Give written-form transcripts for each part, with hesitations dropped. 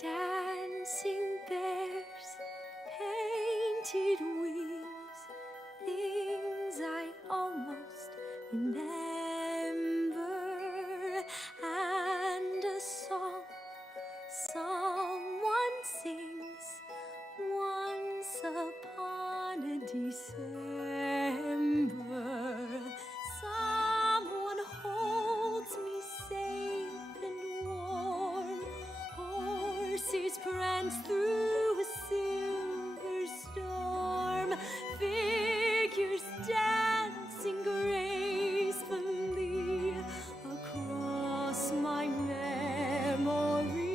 Dancing bears, painted wings, things I almost remember, and a song someone sings once upon a December. Someone holds me safe and warm. Horses prance through a silver storm. Figures dancing gracefully across my memory.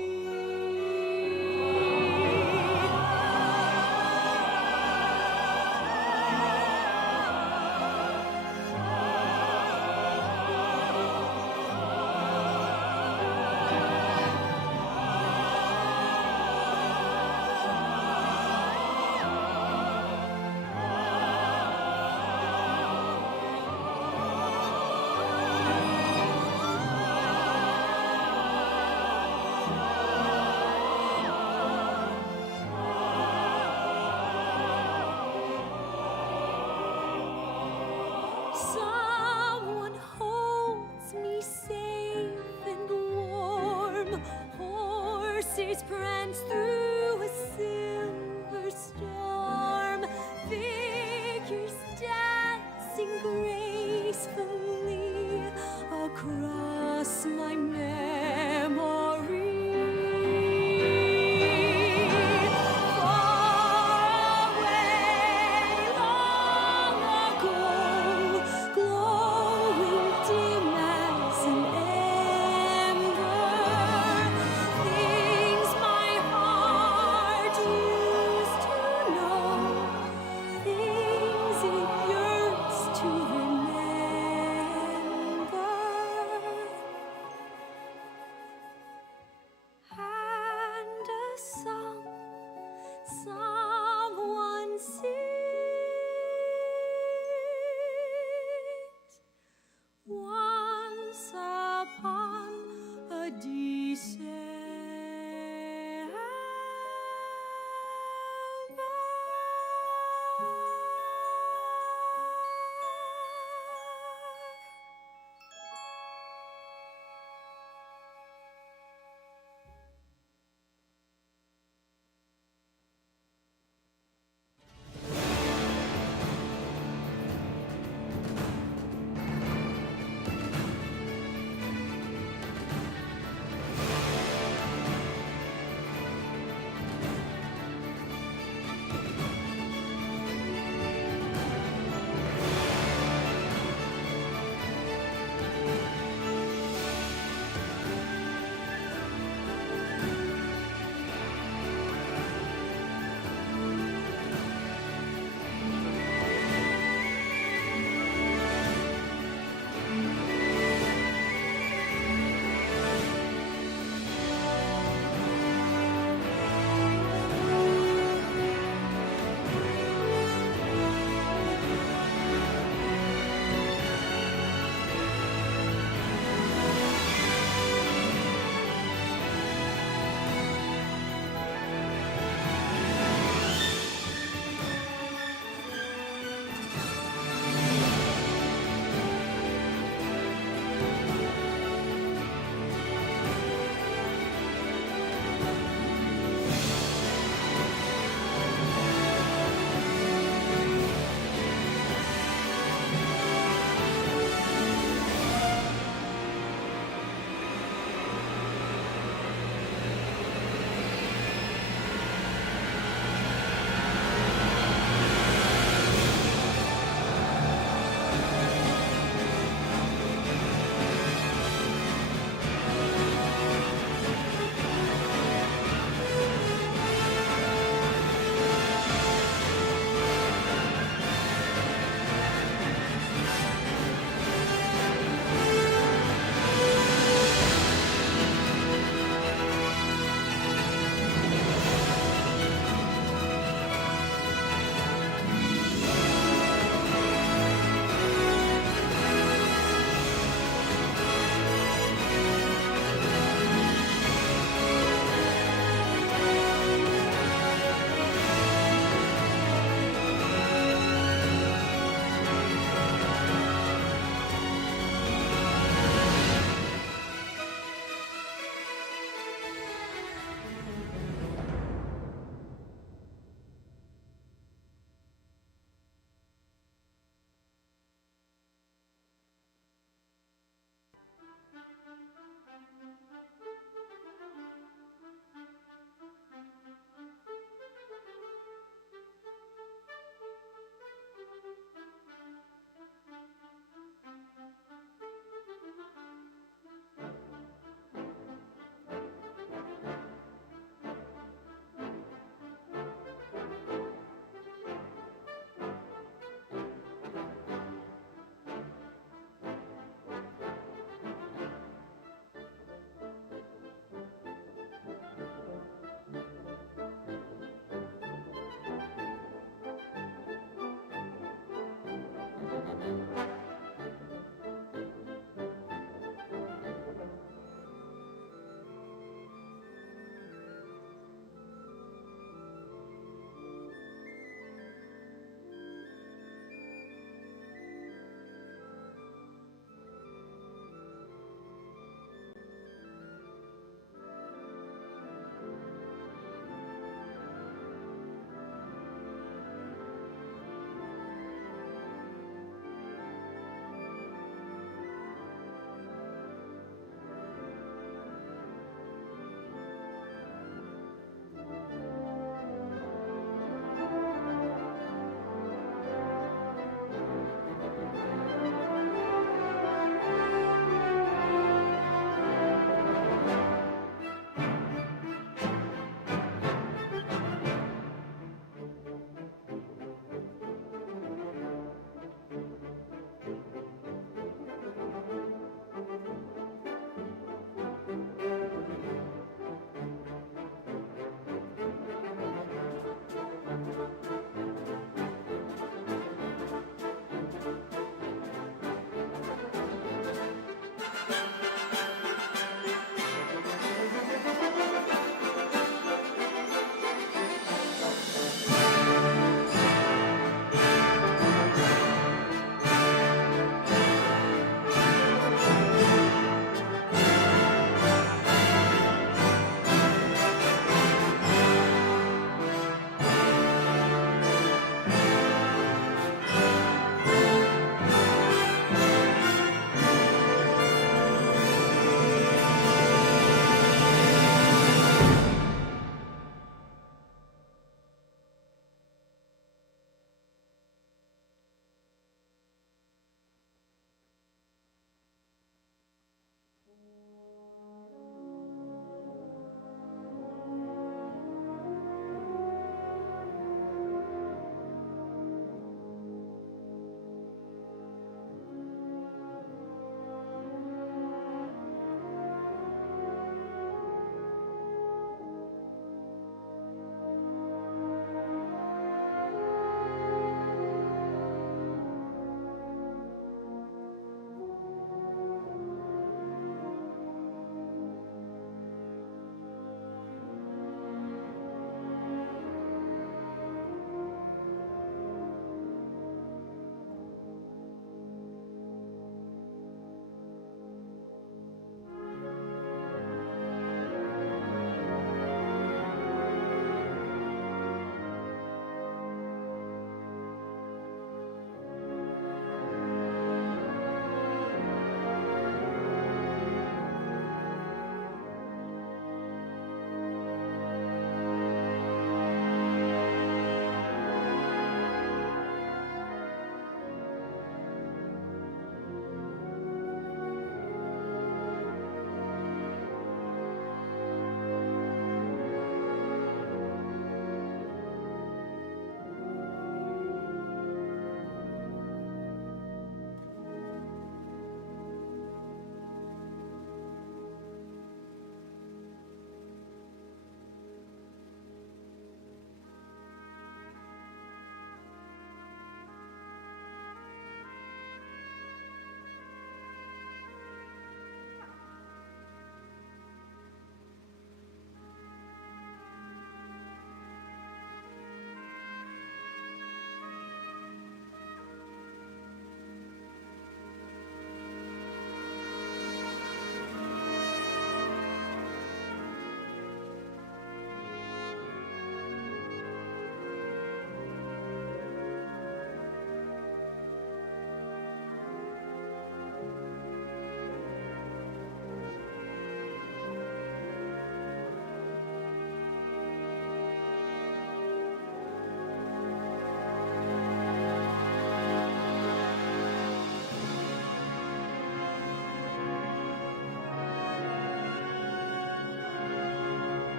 Someone holds me safe and warm. Horses prance through a silver storm. Figures dancing gracefully across my memory. Far away, long ago, glowing dim as an ember, things my heart used to know, things it yearns to remember.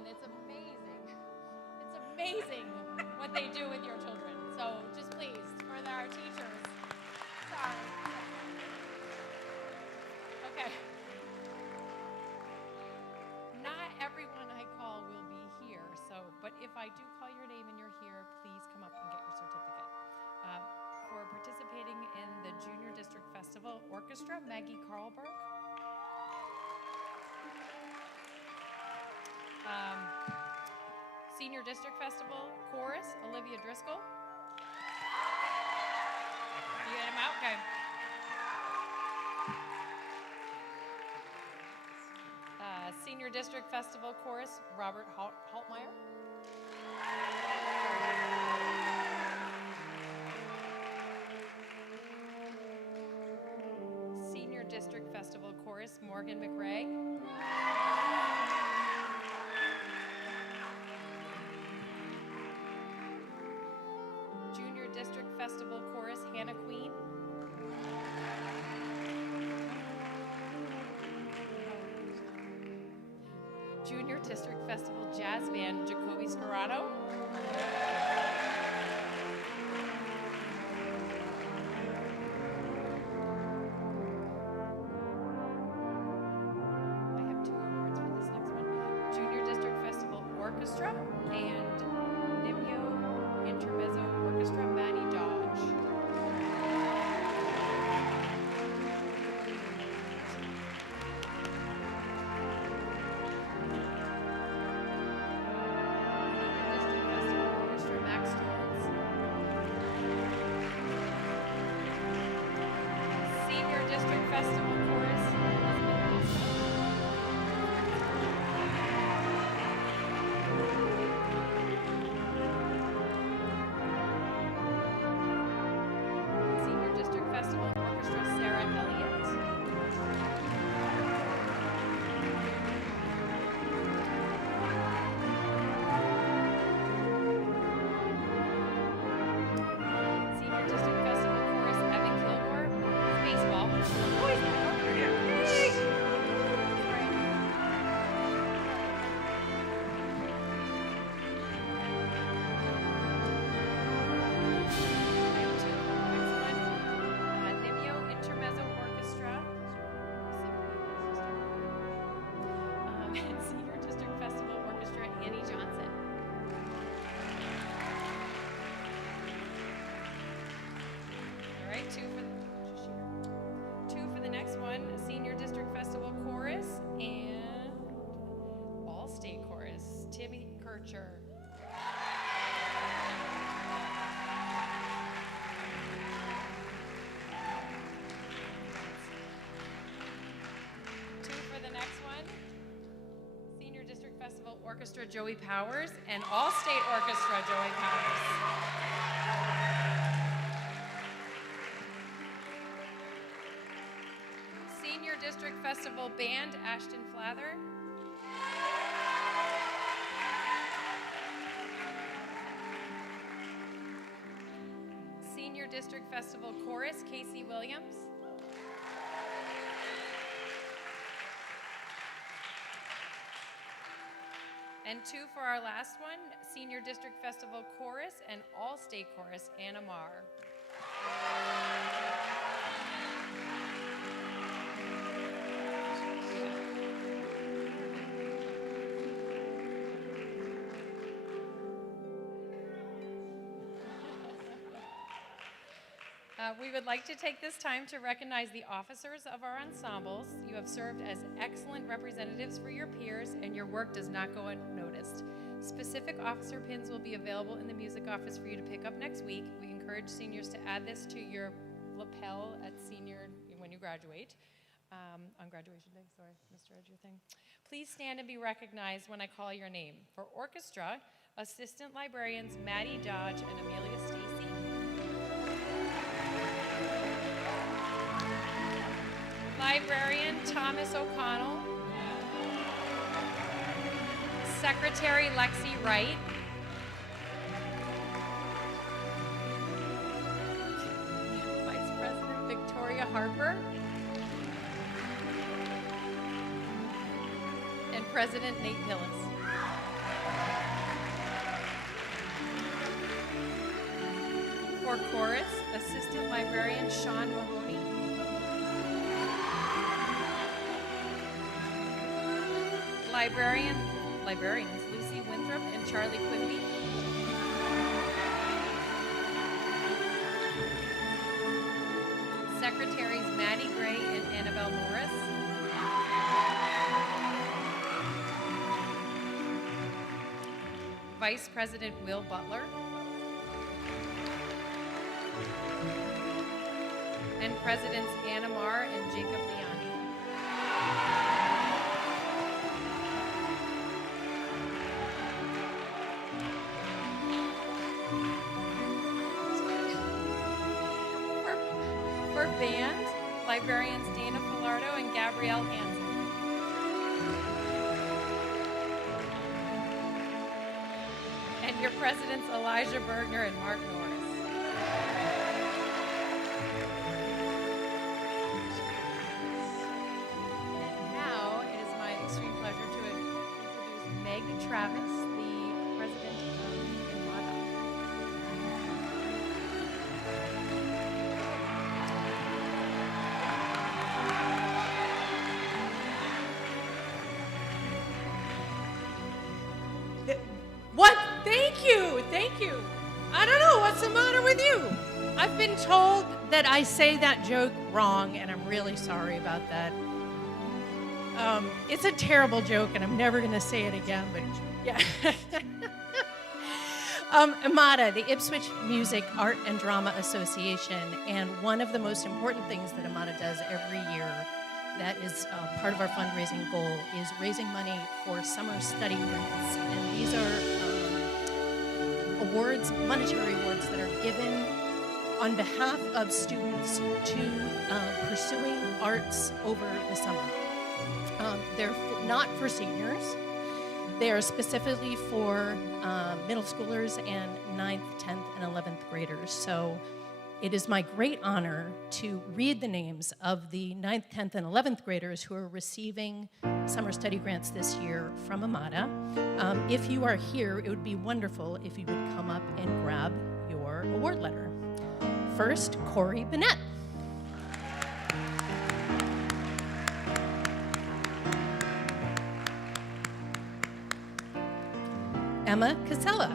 and it's amazing. It's amazing what they do with your children. So just please, for our teachers. Sorry. Okay. Not everyone I call will be here, but if I do call your name and you're here, please come up and get your certificate. For participating in the Junior District Festival Orchestra, Maggie Carlberg. Senior District Festival Chorus, Olivia Driscoll. You get him out? Okay. Senior District Festival Chorus, Robert Haltmeyer. Senior District Festival Chorus, Morgan McRae. Junior District Festival Chorus, Hannah Queen. Junior District Festival Jazz Band, Jacoby Sperano. I have 2 awards for this next one. Junior District Festival Orchestra and Nimio Intermezzo Orchestra, Maddie Dodge. Senior District Festival Chorus, Senior District Festival Orchestra, Sarah Elliott. Senior District Festival Chorus, Evan Kilgore, baseball. Nimio Intermezzo Orchestra. Senior District Festival Orchestra, Annie Johnson. All right, two for the next one, Senior District Festival Chorus and All-State Chorus, Timmy Kircher. Two for the next one, Senior District Festival Orchestra, Joey Powers, and All-State Orchestra, Joey Powers. Senior District Festival Band, Ashton Flather. Senior District Festival Chorus, Casey Williams. And 2 for our last one, Senior District Festival Chorus and All-State Chorus, Anna Marr. We would like to take this time to recognize the officers of our ensembles. You have served as excellent representatives for your peers, and your work does not go unnoticed. Specific officer pins will be available in the music office for you to pick up next week. We encourage seniors to add this to your lapel at senior when you graduate. On graduation day, sorry, Mr. Edge, your thing. Please stand and be recognized when I call your name. For orchestra, Assistant Librarians Maddie Dodge and Amelia Stacy. Librarian Thomas O'Connell. Secretary Lexi Wright. Vice President Victoria Harper. And President Nate Pillis. For chorus, Assistant Librarian Sean Mahoney. Librarians Lucy Winthrop and Charlie Quimby. Secretaries Maddie Gray and Annabelle Morris. Vice President Will Butler. And Presidents Anna Marr and Jacob Leoni. For band, librarians Dana Filardo and Gabrielle Hansen. And your presidents Elijah Bergner and Mark Norris. And now it is my extreme pleasure to introduce Meg Travis, the president of Imada. What? Thank you. Thank you. I don't know what's the matter with you. I've been told that I say that joke wrong, and I'm really sorry about that. It's a terrible joke, and I'm never going to say it again, but yeah. Imada, the Ipswich Music, Art, and Drama Association, and one of the most important things that Imada does every year that is part of our fundraising goal is raising money for summer study grants. And these are awards, monetary awards that are given on behalf of students to pursuing arts over the summer. They're not for seniors. They are specifically for middle schoolers and 9th, 10th, and 11th graders. So it is my great honor to read the names of the 9th, 10th, and 11th graders who are receiving summer study grants this year from Imada. If you are here, it would be wonderful if you would come up and grab your award letter. First, Corey Bennett. Emma Casella.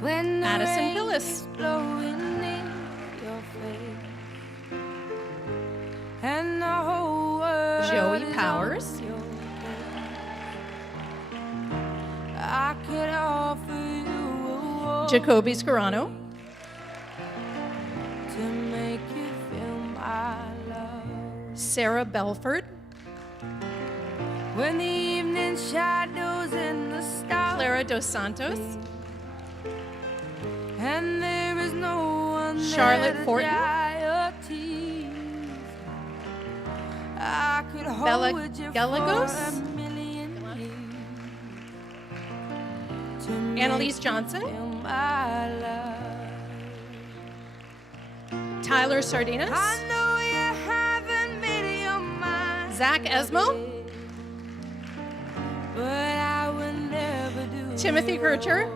When the Addison rain Phyllis. is blowing in your face, and the whole world Joey is Powers. on your case, I could offer you a walk Jacoby Scarano. to make you feel my love. Sarah Belford. When the evening shadows and the stars Clara Dos Santos. and there is no one Charlotte there to Fortin. dry your tears, I could Bella hold you Gallegos. for a million years to Annalise make Johnson. you feel my love. Tyler Sardinas. I know you haven't made your mind Zach Esmo. yet, but I will never do Timothy you Kircher. wrong.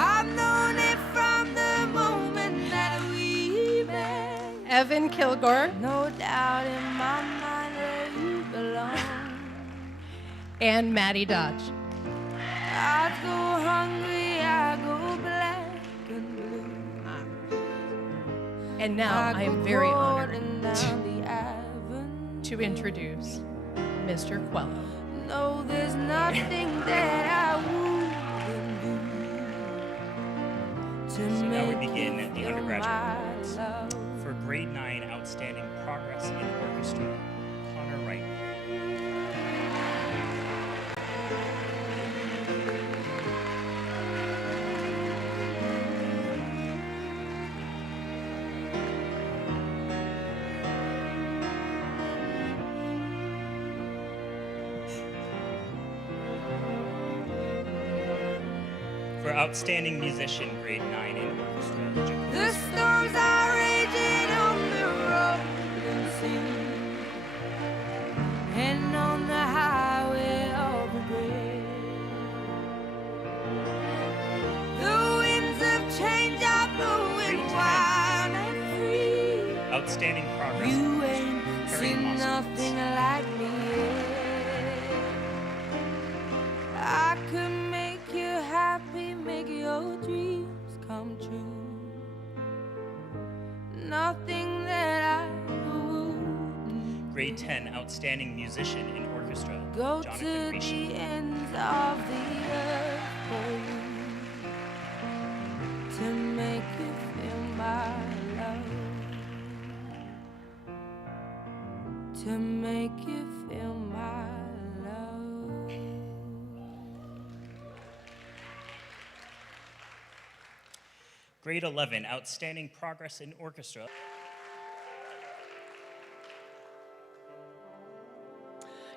I've known it from the moment that we met. Evan Kilgore. No doubt in my mind where you belong. And Maddie Dodge. I go hungry, I go black and blue. And now I am very honored down the avenue. to introduce Mr. Quello. No, there's nothing that I wouldn't do to So now we make begin you at the feel undergraduate my awards. love. For grade 9 outstanding progress in orchestra, Connor Wright. For outstanding musician, grade 9 in orchestra, Jacob The storms are raging on the rolling sea, and on the highway outstanding progress in You orchestra. ain't Harry seen Moskowitz. nothing like me yet. I could make you happy, make your dreams come true. Nothing that I wouldn't Grade 10, outstanding musician in orchestra, go Jonathan to Rishi. the ends of the earth for you, to make you feel my love, to make you feel my love. Grade 11, outstanding progress in orchestra,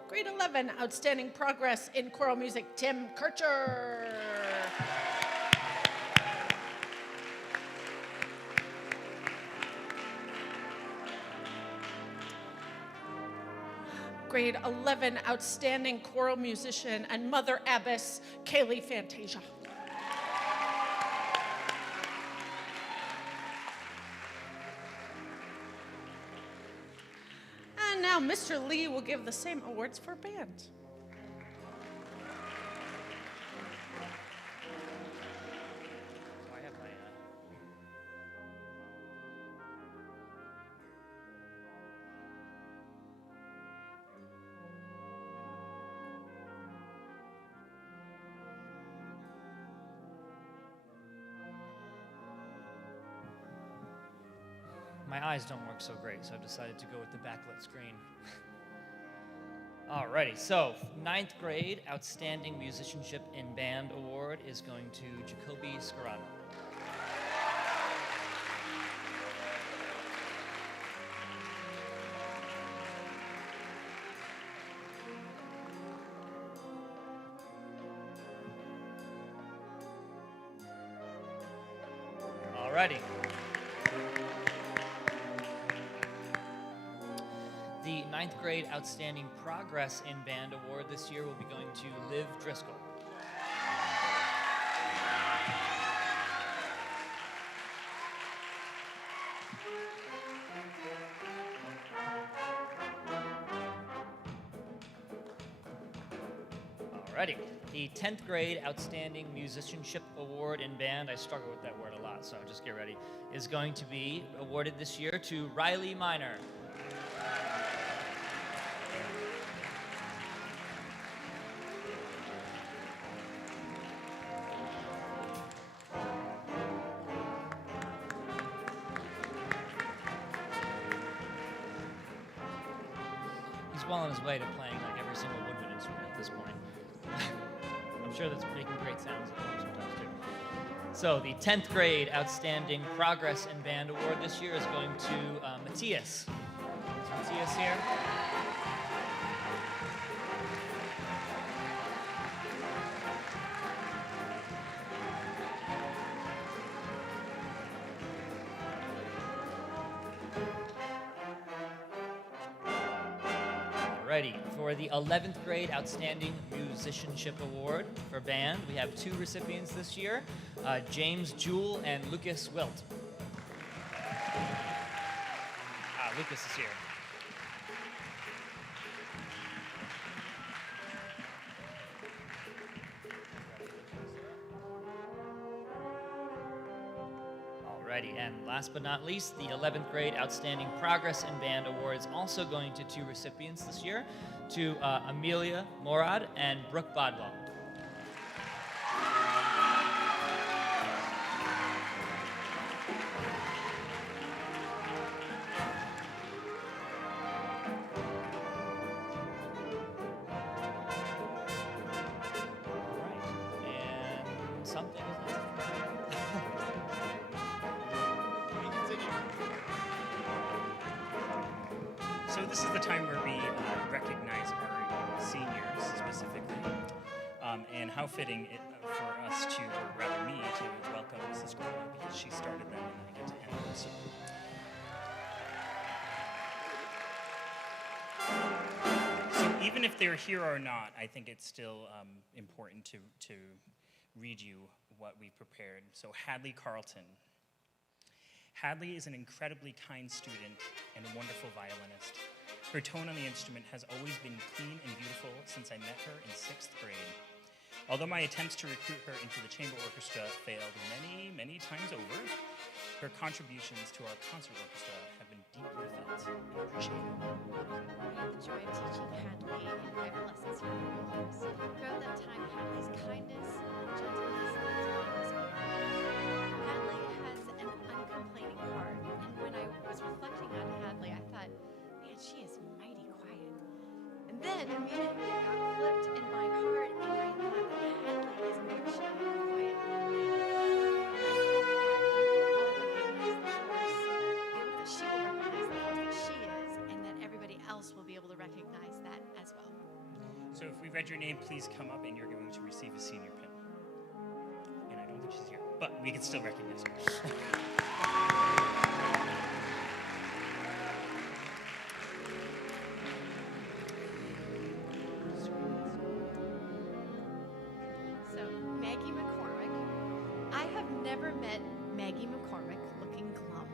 Grade 11, outstanding progress in choral music, Tim Kircher. Grade 11, outstanding choral musician and Mother Abbess, Kaylee Fantasia. And now Mr. Lee will give the same awards for band. My eyes don't work so great, so I've decided to go with the backlit screen. Alrighty, so 9th grade Outstanding Musicianship in Band Award is going to Jacoby Scarano. Alrighty. The 9th grade Outstanding Progress in Band Award this year will be going to Liv Driscoll. Alrighty. The 10th grade Outstanding Musicianship Award in Band, I struggle with that word a lot, so just get ready, is going to be awarded this year to Riley Miner. He's well on his way to playing like every single woodwind instrument at this point. I'm sure that's making great sounds at home sometimes too. So the 10th grade Outstanding Progress in Band Award this year is going to Matthias. Is Matthias here? Alrighty, for the 11th grade Outstanding Musicianship Award for band, we have 2 recipients this year, James Jewell and Lucas Wilt. Lucas is here. Alrighty, and last but not least, the 11th grade Outstanding Progress in Band Award is also going to 2 recipients this year, to Amelia Morad and Brooke Bodwell. Alright, and something is not. So this is the time where we recognize our seniors specifically, and how fitting it for us to, or rather me, to welcome Mrs. Groma because she started them and I get to end them. So even if they're here or not, I think it's still important to read you what we prepared. So Hadley Carlton. Hadley is an incredibly kind student and a wonderful violinist. Her tone on the instrument has always been clean and beautiful since I met her in 6th grade. Although my attempts to recruit her into the chamber orchestra failed many, many times over, her contributions to our concert orchestra have been deeply felt and appreciated. I had the joy of teaching Hadley in private lessons here at Williams. Throughout that time, Hadley's kindness, gentleness, and kindness were Hadley has an uncomplaining heart, and when I was reflecting on Hadley, I thought, man, she is mighty quiet. And then immediately it got flipped in my heart, and I thought that Hadley is actually a quiet she will recognize the force that she is, and that everybody else will be able to recognize that as well. So if we read your name, please come up and you're going to receive a senior pin. And I don't think she's here, but we can still recognize her. So, Maggie McCormick. I have never met Maggie McCormick looking glum.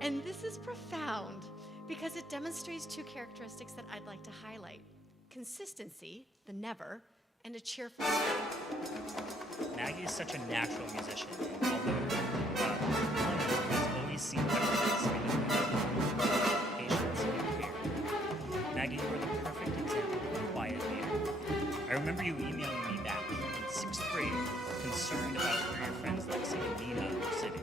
And this is profound because it demonstrates two characteristics that I'd like to highlight. Consistency, the never, and a cheerful spirit. Maggie is such a natural musician, and although playing has always seemed effortless and patience and care. Maggie, you are the perfect example of a quiet leader. I remember you emailing me back in 6th grade, concerned about where your friends Lexi and Nina were sitting.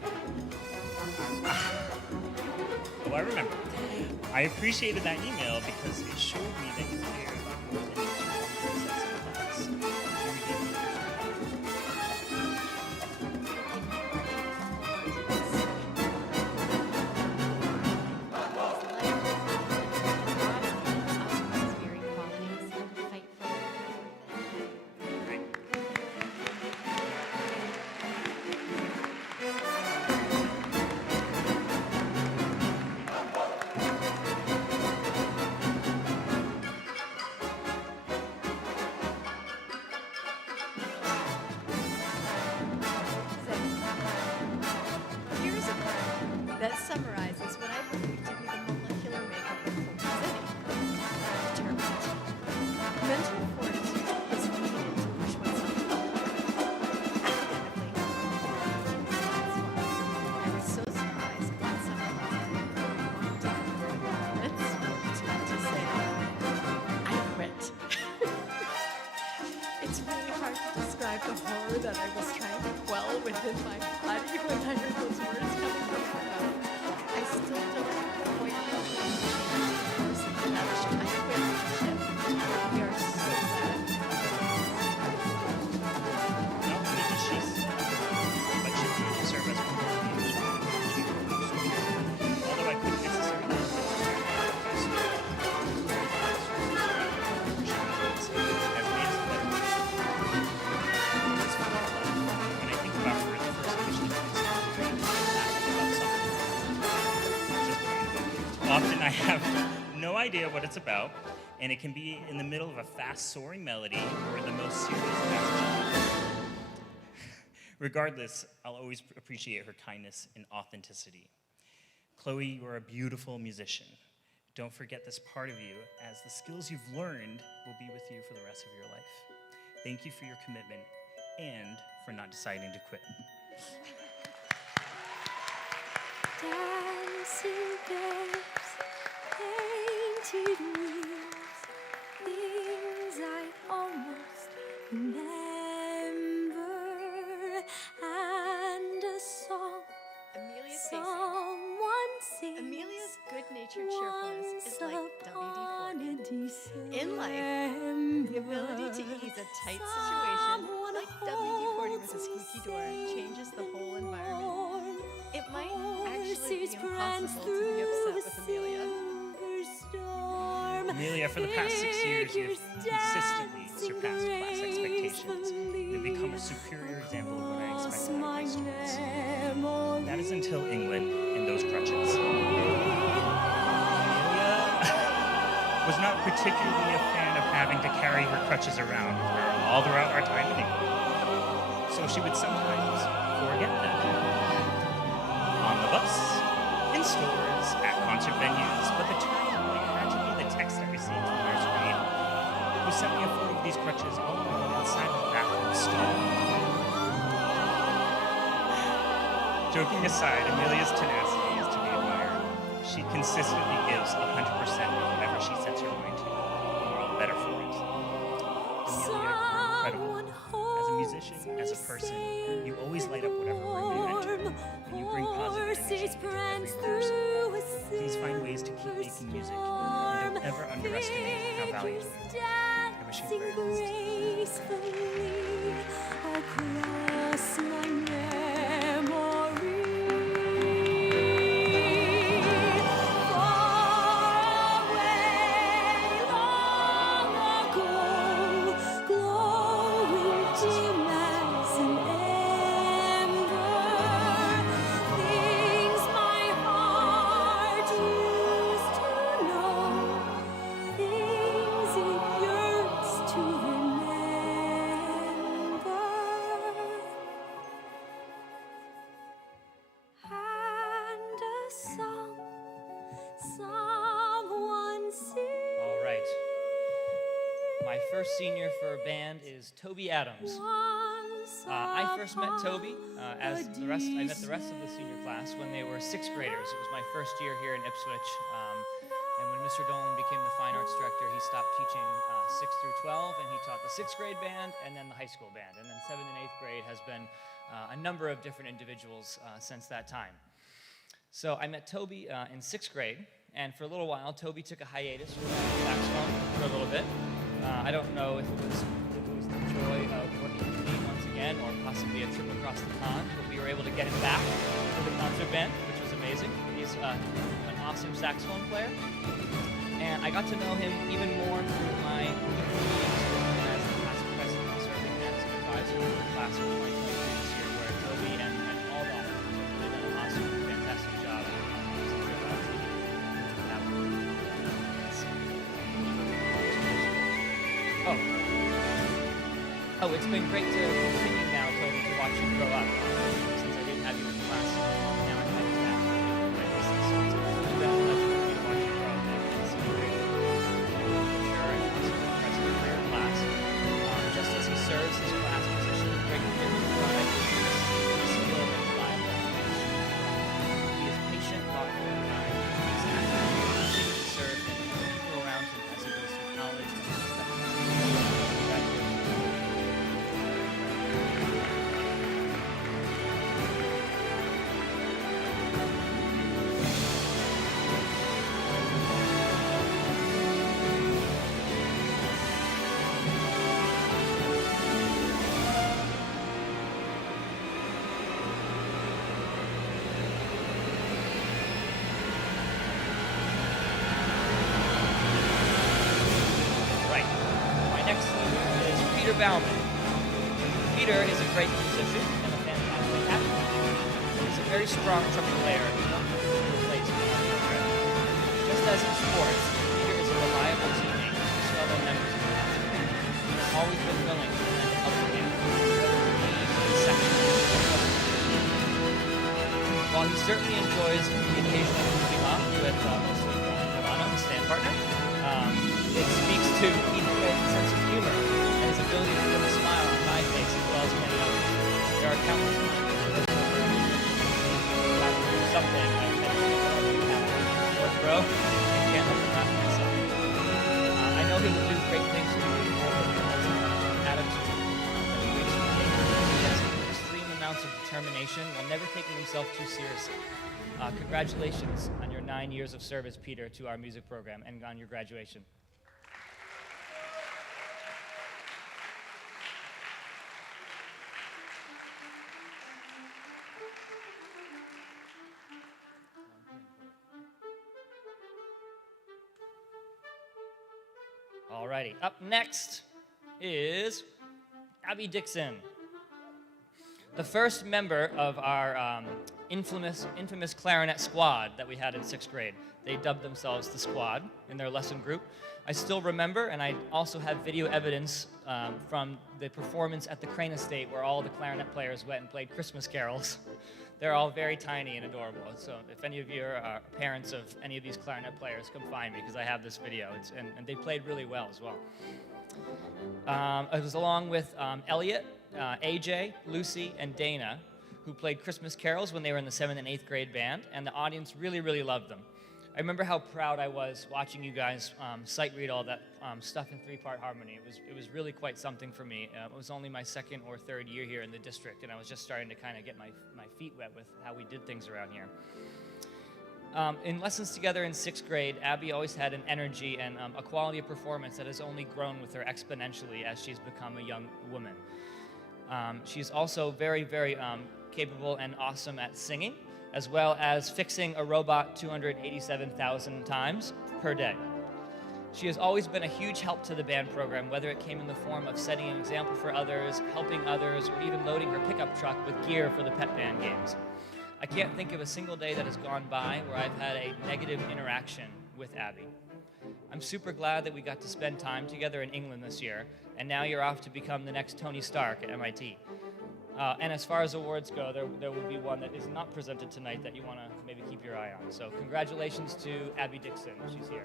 Oh, I remember. I appreciated that email because it showed me that you cared about more than just your own success in class. You were Very qualities. Fight for it. Right. Here's a part that summarizes what I believe to be the molecular makeup of compositing. Determined. Mental fortitude is needed to push oneself forward. Academically, that's why I was so surprised when someone else It's not to say I quit. It's really hard to describe the horror that I was trying to quell within my body when I heard those words coming from her mouth. I still don't quite know the course of the action. I quit the ship. We are so glad. Not only did she but she wanted to serve as one of the leaders. Although I couldn't necessarily when I think about her as the first often I have no idea what it's about, and it can be in the middle of a fast soaring melody or the most serious passage. Regardless, I'll always appreciate her kindness and authenticity. Chloe, you are a beautiful musician. Don't forget this part of you, as the skills you've learned will be with you for the rest of your life. Thank you for your commitment and for not deciding to quit. Dancing babes, painted wheels, things I almost remember, and a song Amelia Casey. someone sings. Amelia's good-natured cheerfulness is like WD-40. WD-40. In life, the ability to ease a tight situation, like WD-40 with a squeaky door, changes the whole environment. It might actually be impossible to be upset with Amelia. Amelia, for the past 6 years, you have consistently surpassed class expectations. You've become a superior example of what I expect out of my students. That is until England and those crutches. Amelia was not particularly a fan of having to carry her crutches around with her all throughout our time in England. So she would sometimes forget them on the of us, in stores, at concert venues, but the turning point had to be the text I received from Nurse Reed, who sent me a photo of these crutches all alone inside of a bathroom stall. Joking aside, Amelia's tenacity is to be admired. She consistently gives 100% of whatever she sets her mind to, and we're all better for it. Amelia, you're incredible. As a musician, as a person, you always light up whatever room you enter, and you bring positive energy into every person. Please find ways to keep making music, and don't ever underestimate how valuable you are. I wish you the very best. Across my memory, far away, long ago, glowing dim as an ember, things my heart used to know, things it yearns to remember. And a song someone sings. All right. My first senior for band is Toby Adams. I first met Toby I met the rest of the senior class when they were sixth graders. It was my first year here in Ipswich. And when Mr. Dolan became the fine arts director, he stopped teaching 6th through 12, and he taught the sixth grade band and then the high school band. And then 7th and 8th grade has been a number of different individuals since that time. So I met Toby in sixth grade, and for a little while, Toby took a hiatus from saxophone for a little bit. I don't know if it was the joy of working with me once again, or possibly a trip across the pond, but we were able to get him back to the concert band, which was amazing. He's an awesome saxophone player, and I got to know him even more through my meetings as the class president, serving as an advisor for the class of 2023 this year, where Toby and all the officers have really done an awesome, fantastic job. Oh, it's been great to continue now, Toby, to watch you grow up. Since I didn't have you in class, now I have you back. So it's been a pleasure for me to watch you grow up and see you great, mature, and also impressive for your class. Just as he serves his class position, great commitment to our education, skilled and reliable. He is patient, thoughtful, and kind. He is active, continuing to serve and the people around him as he goes through college and graduation. Right. My next leader is Peter Bauman. Peter is a great musician and a fantastic athlete. He's a very strong trumpet player who plays piano. Just as in sports, Peter is a reliable teammate with fellow members of the concert band. He has always been willing to lend a helping hand, whether it be in the section or other positions. While he certainly enjoys the occasional goofing off with mostly Brian Milano, his stand partner, it speaks to Peter's great sense of humor and his ability to put a smile on my face as well as many others. There are countless times when this got to do something like that fourth row and can't help but laugh at myself. I know he will do great things for you, attitude that he brings to the table. He has extreme amounts of determination while never taking himself too seriously. Congratulations on your 9 years of service, Peter, to our music program and on your graduation. Alrighty, up next is Abby Dixon, the first member of our infamous clarinet squad that we had in 6th grade. They dubbed themselves the Squad in their lesson group. I still remember, and I also have video evidence from the performance at the Crane Estate where all the clarinet players went and played Christmas carols. They're all very tiny and adorable. So if any of you are parents of any of these clarinet players, come find me because I have this video. And they played really well as well. I was along with Elliot, AJ, Lucy, and Dana, who played Christmas carols when they were in the 7th and 8th grade band, and the audience really, really loved them. I remember how proud I was watching you guys sight read all that stuff in 3-part harmony. It was really quite something for me. It was only my 2nd or 3rd year here in the district, and I was just starting to kind of get my feet wet with how we did things around here. In lessons together in 6th grade, Abby always had an energy and a quality of performance that has only grown with her exponentially as she's become a young woman. She's also very, very capable and awesome at singing, as well as fixing a robot 287,000 times per day. She has always been a huge help to the band program, whether it came in the form of setting an example for others, helping others, or even loading her pickup truck with gear for the pep band games. I can't think of a single day that has gone by where I've had a negative interaction with Abby. I'm super glad that we got to spend time together in England this year, and now you're off to become the next Tony Stark at MIT. And as far as awards go, there will be one that is not presented tonight that you want to maybe keep your eye on. So congratulations to Abby Dixon. She's here.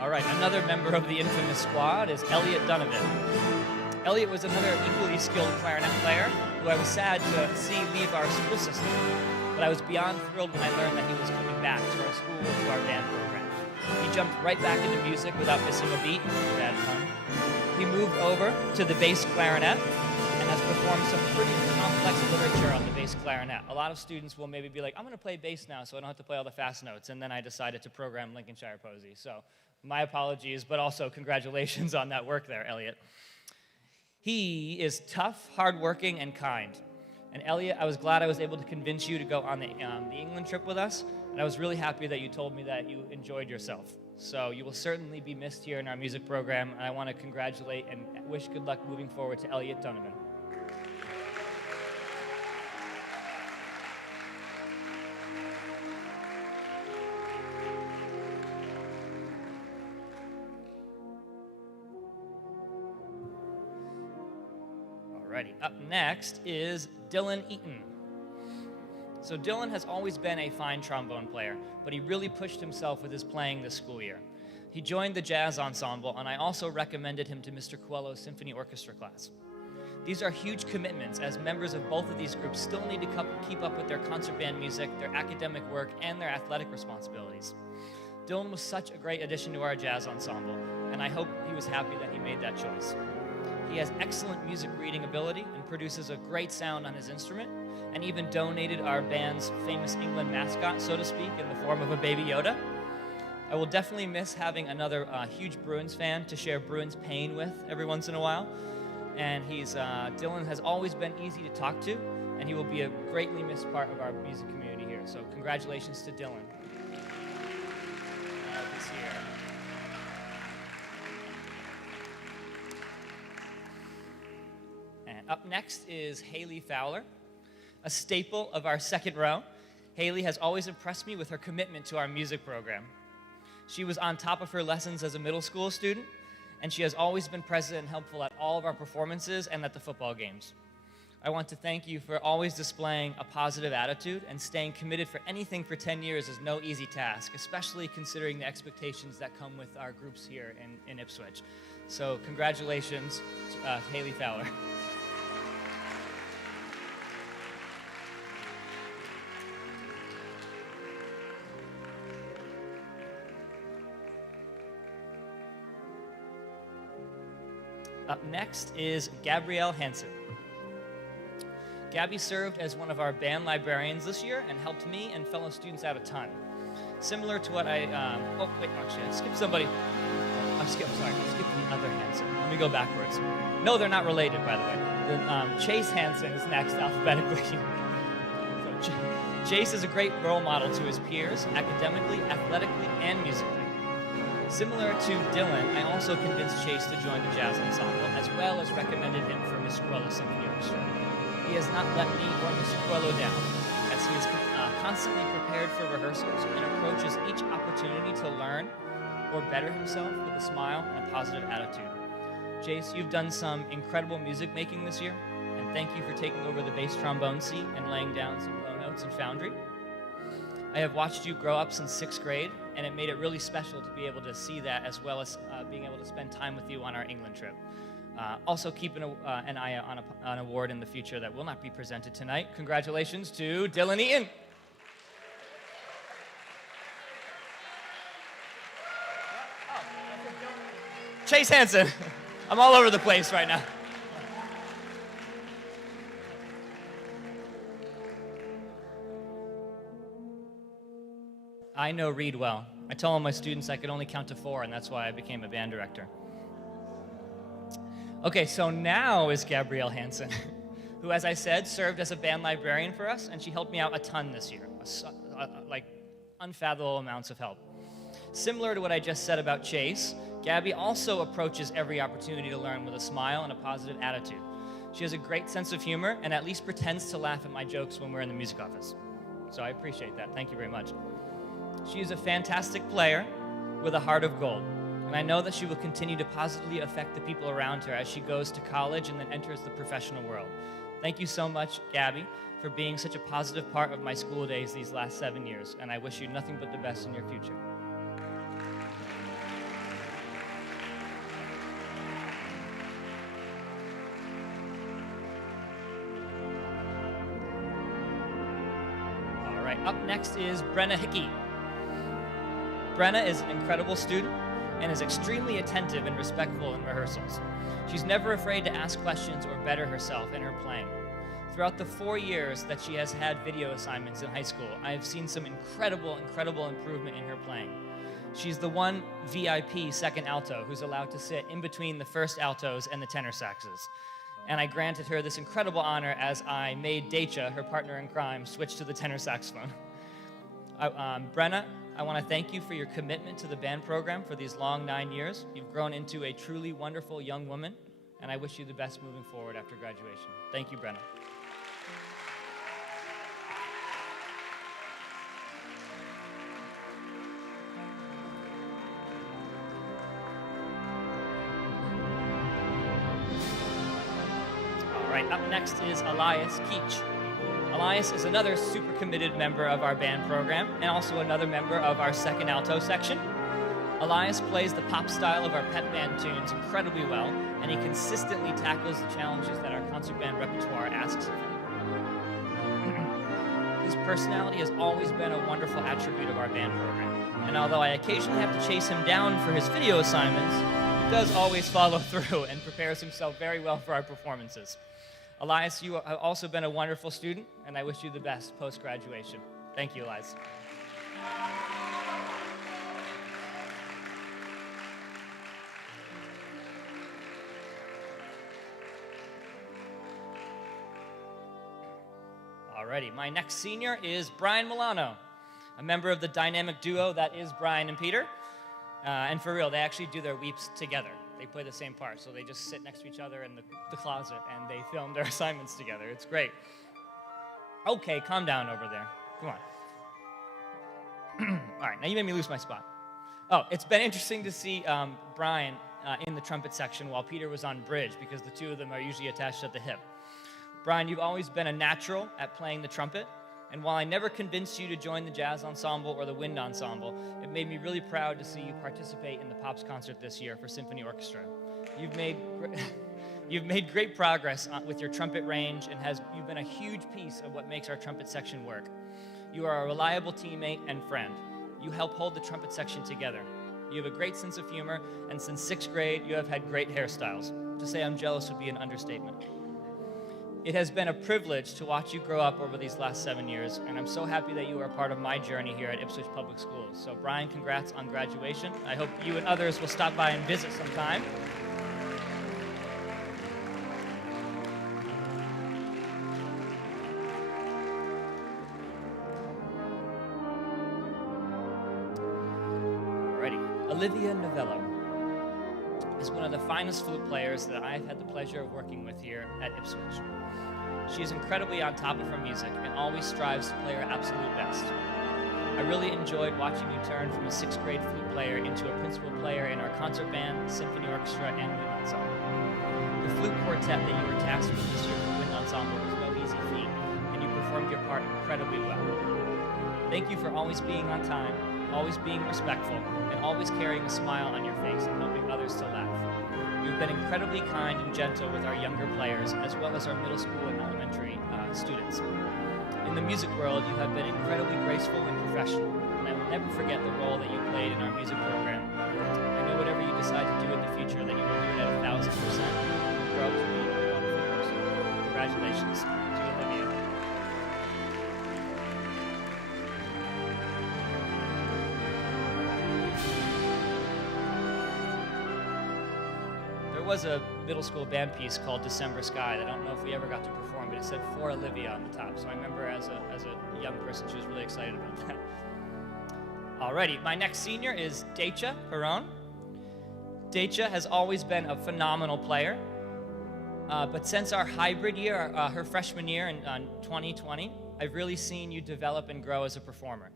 All right, another member of the infamous squad is Elliot Donovan. Elliot was another equally skilled clarinet player who I was sad to see leave our school system, but I was beyond thrilled when I learned that he was coming back to our school, to our band program. He jumped right back into music without missing a beat, bad pun. He moved over to the bass clarinet and has performed some pretty complex literature on the bass clarinet. A lot of students will maybe be like, I'm going to play bass now so I don't have to play all the fast notes, and then I decided to program Lincolnshire Posy. So my apologies, but also congratulations on that work there, Elliot. He is tough, hardworking, and kind. And Elliot, I was glad I was able to convince you to go on the England trip with us, and I was really happy that you told me that you enjoyed yourself. So you will certainly be missed here in our music program, and I want to congratulate and wish good luck moving forward to Elliot Donovan. Alrighty, up next is Dylan Eaton. So Dylan has always been a fine trombone player, but he really pushed himself with his playing this school year. He joined the jazz ensemble, and I also recommended him to Mr. Coelho's symphony orchestra class. These are huge commitments, as members of both of these groups still need to keep up with their concert band music, their academic work, and their athletic responsibilities. Dylan was such a great addition to our jazz ensemble, and I hope he was happy that he made that choice. He has excellent music reading ability and produces a great sound on his instrument, and even donated our band's famous England mascot, so to speak, in the form of a baby Yoda. I will definitely miss having another huge Bruins fan to share Bruins pain with every once in a while. And Dylan has always been easy to talk to, and he will be a greatly missed part of our music community here. So congratulations to Dylan. This year. And up next is Haley Fowler, a staple of our second row. Haley has always impressed me with her commitment to our music program. She was on top of her lessons as a middle school student, and she has always been present and helpful at all of our performances and at the football games. I want to thank you for always displaying a positive attitude, and staying committed for anything for 10 years is no easy task, especially considering the expectations that come with our groups here in Ipswich. So congratulations, Haley Fowler. Up next is Gabrielle Hansen. Gabby served as one of our band librarians this year and helped me and fellow students out a ton. Similar to what I skipped somebody. I skipped the other Hansen. Let me go backwards. No, they're not related, by the way. Chase Hansen is next alphabetically. So Chase is a great role model to his peers, academically, athletically, and musically. Similar to Dylan, I also convinced Chase to join the jazz ensemble, as well as recommended him for Miss Coelho's Symphony Orchestra. He has not let me or Mr. Coelho down, as he is constantly prepared for rehearsals and approaches each opportunity to learn or better himself with a smile and a positive attitude. Chase, you've done some incredible music making this year, and thank you for taking over the bass trombone seat and laying down some low notes in Foundry. I have watched you grow up since 6th grade, and it made it really special to be able to see that, as well as being able to spend time with you on our England trip. Also keep an eye out on an award in the future that will not be presented tonight. Congratulations to Dylan Eaton. Chase Hansen. I'm all over the place right now. I know Reed well. I tell all my students I could only count to 4, and that's why I became a band director. Okay, so now is Gabrielle Hansen, who, as I said, served as a band librarian for us, and she helped me out a ton this year, like unfathomable amounts of help. Similar to what I just said about Chase, Gabby also approaches every opportunity to learn with a smile and a positive attitude. She has a great sense of humor and at least pretends to laugh at my jokes when we're in the music office. So I appreciate that. Thank you very much. She is a fantastic player with a heart of gold, and I know that she will continue to positively affect the people around her as she goes to college and then enters the professional world. Thank you so much, Gabby, for being such a positive part of my school days these last 7 years, and I wish you nothing but the best in your future. All right, up next is Brenna Hickey. Brenna is an incredible student and is extremely attentive and respectful in rehearsals. She's never afraid to ask questions or better herself in her playing. Throughout the 4 years that she has had video assignments in high school, I have seen some incredible improvement in her playing. She's the one VIP second alto who's allowed to sit in between the first altos and the tenor saxes. And I granted her this incredible honor as I made Decha, her partner in crime, switch to the tenor saxophone. Brenna, I want to thank you for your commitment to the band program for these long 9 years. You've grown into a truly wonderful young woman, and I wish you the best moving forward after graduation. Thank you, Brenna. All right, up next is Elias Keach. Elias is another super committed member of our band program and also another member of our second alto section. Elias plays the pop style of our pep band tunes incredibly well, and he consistently tackles the challenges that our concert band repertoire asks of him. His personality has always been a wonderful attribute of our band program, and although I occasionally have to chase him down for his video assignments, he does always follow through and prepares himself very well for our performances. Elias, you have also been a wonderful student, and I wish you the best post-graduation. Thank you, Elias. Alrighty, my next senior is Brian Milano, a member of the dynamic duo that is Brian and Peter. And for real, they actually do their weeps together. They play the same part, so they just sit next to each other in the closet, and they film their assignments together. It's great. Okay, calm down over there. Come on. All right, now you made me lose my spot. Oh, it's been interesting to see Brian in the trumpet section while Peter was on bridge, because the two of them are usually attached at the hip. Brian, you've always been a natural at playing the trumpet, and while I never convinced you to join the jazz ensemble or the wind ensemble, it made me really proud to see you participate in the Pops concert this year for symphony orchestra. You've made great progress with your trumpet range, and you've been a huge piece of what makes our trumpet section work. You are a reliable teammate and friend. You help hold the trumpet section together. You have a great sense of humor, and since 6th grade, you have had great hairstyles. To say I'm jealous would be an understatement. It has been a privilege to watch you grow up over these last 7 years, and I'm so happy that you are a part of my journey here at Ipswich Public Schools. So Brian, congrats on graduation. I hope you and others will stop by and visit sometime. Alrighty, Olivia Novello is one of the finest flute players that I've had the pleasure of working with here at Ipswich. She is incredibly on top of her music and always strives to play her absolute best. I really enjoyed watching you turn from a 6th grade flute player into a principal player in our concert band, symphony orchestra, and wind ensemble. The flute quartet that you were tasked with this year for wind ensemble was no easy feat, and you performed your part incredibly well. Thank you for always being on time, always being respectful, and always carrying a smile on your face and helping others to laugh. You've been incredibly kind and gentle with our younger players, as well as our middle school and elementary students. In the music world, you have been incredibly graceful and professional, and I will never forget the role that you played in our music program. I know whatever you decide to do in the future, that you will do it at 1,000%. You'll grow up to be a wonderful person. Congratulations to Olivia. There was a middle school band piece called December Sky. I don't know if we ever got to perform, but it said for Olivia on the top. So I remember as a young person, she was really excited about that. Alrighty, my next senior is Decha Perron. Decha has always been a phenomenal player, but since our hybrid year, her freshman year in 2020, I've really seen you develop and grow as a performer.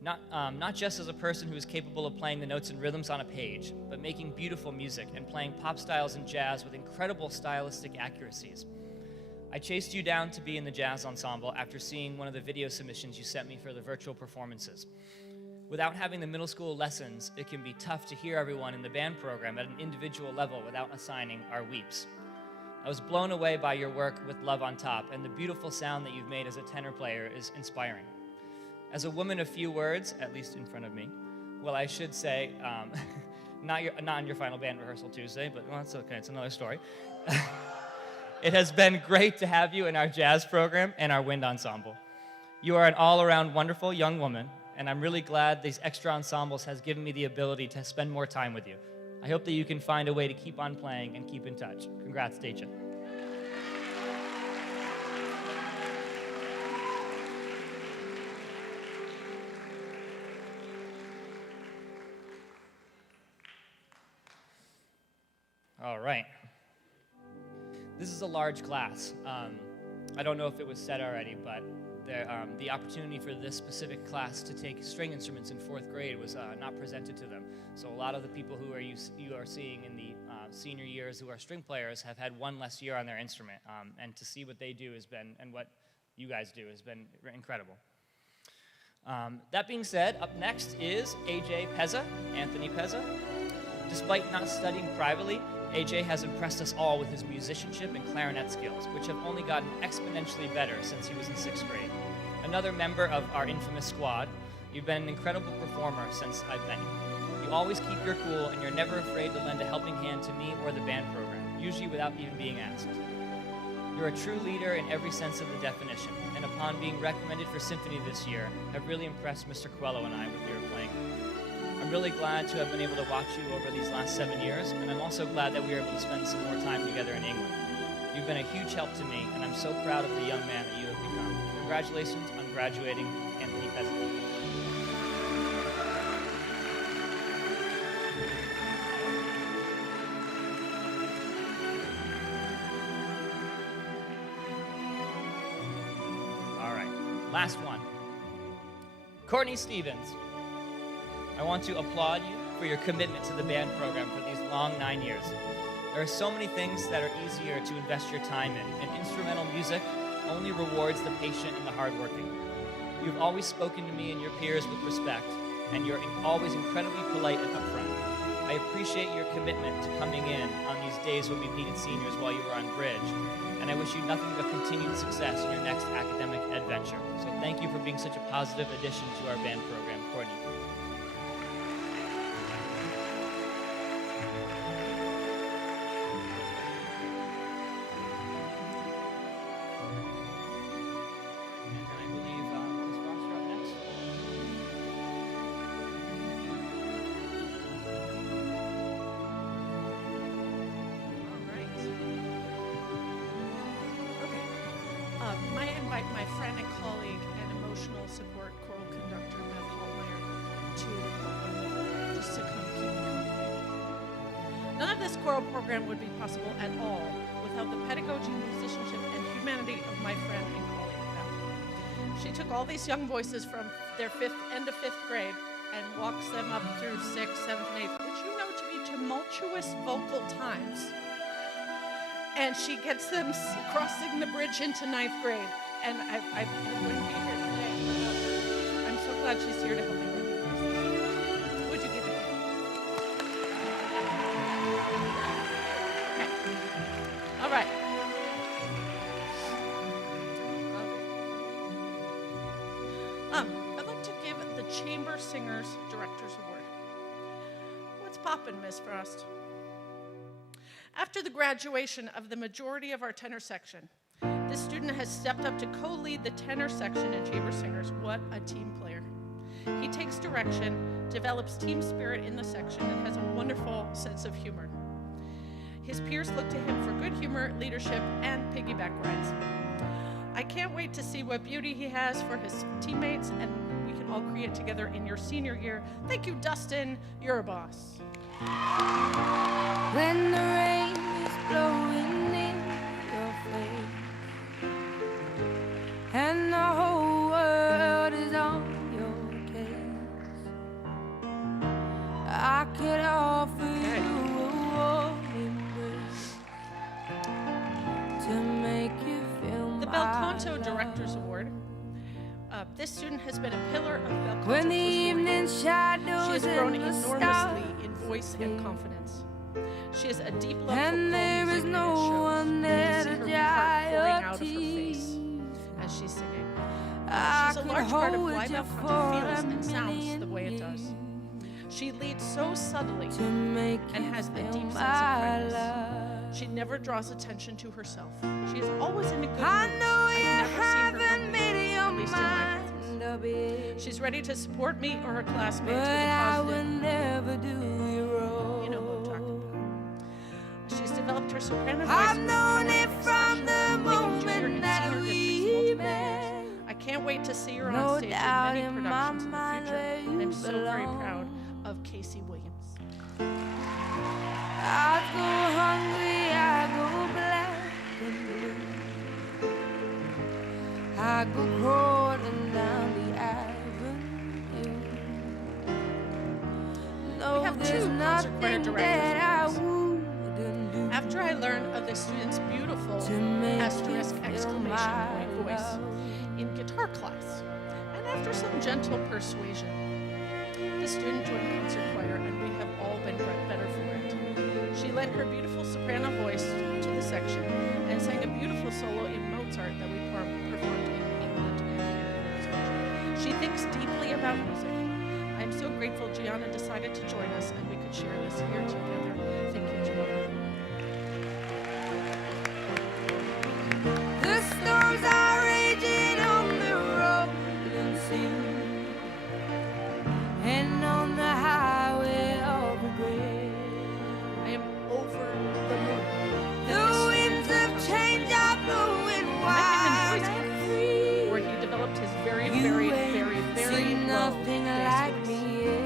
Not just as a person who is capable of playing the notes and rhythms on a page, but making beautiful music and playing pop styles and jazz with incredible stylistic accuracies. I chased you down to be in the jazz ensemble after seeing one of the video submissions you sent me for the virtual performances. Without having the middle school lessons, it can be tough to hear everyone in the band program at an individual level without assigning our weeps. I was blown away by your work with Love on Top, and the beautiful sound that you've made as a tenor player is inspiring. As a woman of few words, at least in front of me, well, I should say, not on your final band rehearsal Tuesday, but well, it's okay, it's another story. It has been great to have you in our jazz program and our wind ensemble. You are an all-around wonderful young woman, and I'm really glad these extra ensembles has given me the ability to spend more time with you. I hope that you can find a way to keep on playing and keep in touch. Congrats, Decha. All right. This is a large class. I don't know if it was said already, but the opportunity for this specific class to take string instruments in 4th grade was not presented to them. So a lot of the people who you are seeing in the senior years who are string players have had one less year on their instrument. And to see what they do has been, and what you guys do has been incredible. That being said, up next is AJ Pezza, Anthony Pezza. Despite not studying privately, AJ has impressed us all with his musicianship and clarinet skills, which have only gotten exponentially better since he was in 6th grade. Another member of our infamous squad, you've been an incredible performer since I've met you. You always keep your cool, and you're never afraid to lend a helping hand to me or the band program, usually without even being asked. You're a true leader in every sense of the definition, and upon being recommended for symphony this year, have really impressed Mr. Coelho and I with your playing. I'm really glad to have been able to watch you over these last 7 years, and I'm also glad that we were able to spend some more time together in England. You've been a huge help to me, and I'm so proud of the young man that you have become. Congratulations on graduating, Anthony Pezza. All right, last one. Courtney Stevens. I want to applaud you for your commitment to the band program for these long 9 years. There are so many things that are easier to invest your time in, and instrumental music only rewards the patient and the hardworking. You've always spoken to me and your peers with respect, and you're always incredibly polite and upfront. I appreciate your commitment to coming in on these days when we needed seniors while you were on bridge, and I wish you nothing but continued success in your next academic adventure. So thank you for being such a positive addition to our band program, Courtney. My friend and colleague and emotional support choral conductor Beth Hallmeyer to come keep me company. None of this choral program would be possible at all without the pedagogy, musicianship, and humanity of my friend and colleague, Beth. She took all these young voices from their end of fifth grade and walks them up through 6th, 7th, and 8th, which you know to be tumultuous vocal times. And she gets them crossing the bridge into 9th grade. And I wouldn't be here today without her. I'm so glad she's here to help me recognize this. Would you give it a hand? Okay. All right. I'd like to give the Chamber Singers Directors Award. What's poppin', Miss Frost? After the graduation of the majority of our tenor section, this student has stepped up to co-lead the tenor section in Chamber Singers. What a team player. He takes direction, develops team spirit in the section, and has a wonderful sense of humor. His peers look to him for good humor, leadership, and piggyback rides. I can't wait to see what beauty he has for his teammates, and we can all create together in your senior year. Thank you, Dustin. You're a boss. When the rain is blowing in your face and the whole world is on your case, I could offer you a warm embrace to make you feel The my Bel Canto love. Directors Award. This student has been a pillar of Bel Canto When for the 4 evening years. She shadows has grown and the enormously stars in voice and confidence. She has a deep love for and choral there music, is and no it shows. one there You to see her dry heart pouring your out of her face tears. as she's singing. I She's a could large part of hold why you Bel for Canto a feels and sounds the million way it does. She leads so subtly to make and you has a feel deep sense of my kindness. love. She never draws attention to herself. She is always in a good I mood. know I've you never seen her haven't grumpy, made your at least in my mind presence. up yet, She's ready to support me or her classmates but with a I positive. will never do you wrong. You know who I'm talking about. She's developed her soprano voice. I've with known power it and from expression, the making junior moment and that senior we districts multiple met. years. I can't wait to see her No on stage in doubt many in my productions in the mind future. where you I'm so very belong. proud of Casey Williams. I go hungry, I go black and blue. I go crawling down the avenue. No, We have there's two concert choir nothing directors that I with us. wouldn't do After I learned of the student's beautiful to make asterisk you feel exclamation my point voice love. in guitar class, and after some gentle persuasion, the student joined concert choir, and we have all been better for it. She lent her beautiful soprano voice to the section and sang a beautiful solo in Mozart that we performed in England and here in Nova Scotia. She thinks deeply about music. I'm so grateful Gianna decided to join us and we could share this here together. Thank you, Gianna. The storms are raging on the rolling sea and on the highway of regret. I am over the moon. The winds of change are blowing wild and free. Where he developed his very, You very, ain't very, very seen low nothing bass like voice. me yet.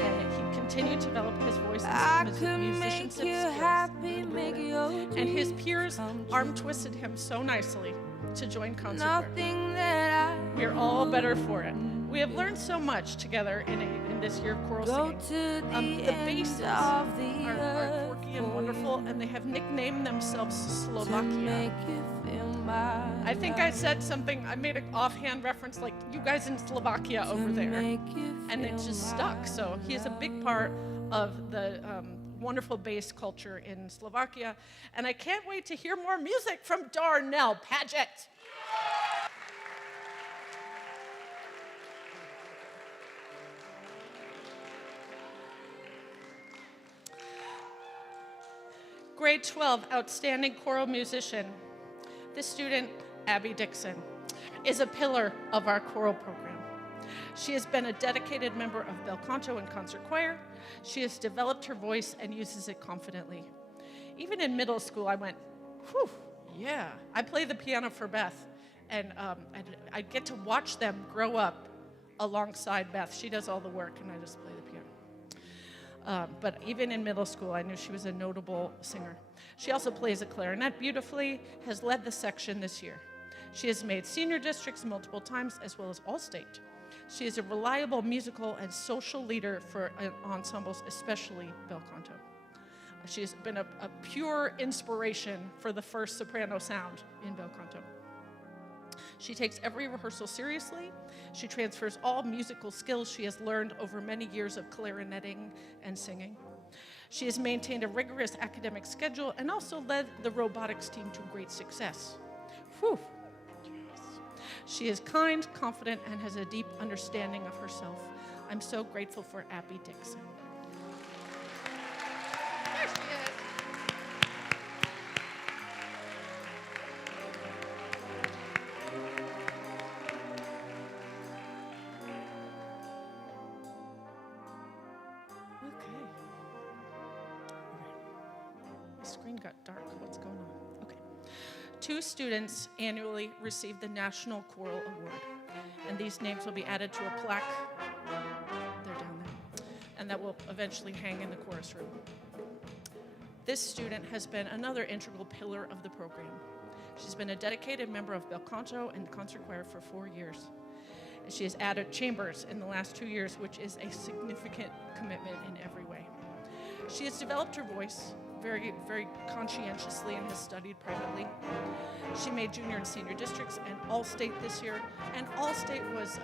And he continued to develop his voice I and his could musicianship make you skills. happy, make your And his dreams peers come arm true. twisted him so nicely to join concert choir. Nothing that I We are all better for it. We have learned so much together in this year of choral go singing. to the The ends basses of the are earth quirky and for wonderful, you and they have nicknamed themselves to Slovakia. make you feel my I think I love. said something, I made an offhand reference like, you guys in Slovakia To over there. make you And it feel just my stuck. So he is a big love. part of the wonderful bass culture in Slovakia. And I can't wait to hear more music from Darnell Paget. Grade 12 outstanding choral musician. This student, Abby Dixon, is a pillar of our choral program. She has been a dedicated member of Bel Canto and concert choir. She has developed her voice and uses it confidently. Even in middle school, I went, whew, yeah. I play the piano for Beth, and I get to watch them grow up alongside Beth. She does all the work, and I just play the piano. But even in middle school, I knew she was a notable singer. She also plays the clarinet beautifully, has led the section this year. She has made senior districts multiple times, as well as All-State. She is a reliable musical and social leader for ensembles, especially bel canto. She has been a pure inspiration for the first soprano sound in bel canto. She takes every rehearsal seriously. She transfers all musical skills she has learned over many years of clarinetting and singing. She has maintained a rigorous academic schedule and also led the robotics team to great success. Whew. She is kind, confident, and has a deep understanding of herself. I'm so grateful for Abby Dixon. There she is. Okay. My screen got dark. What's going on? Okay. 2 students annually receive the National Choral Award, and these names will be added to a plaque. They're down there. And that will eventually hang in the chorus room. This student has been another integral pillar of the program. She's been a dedicated member of bel canto and concert choir for 4 years. And she has added chambers in the last 2 years, which is a significant commitment in every way. She has developed her voice very, very conscientiously and has studied privately. She made junior and senior districts and All-State this year, and All-State was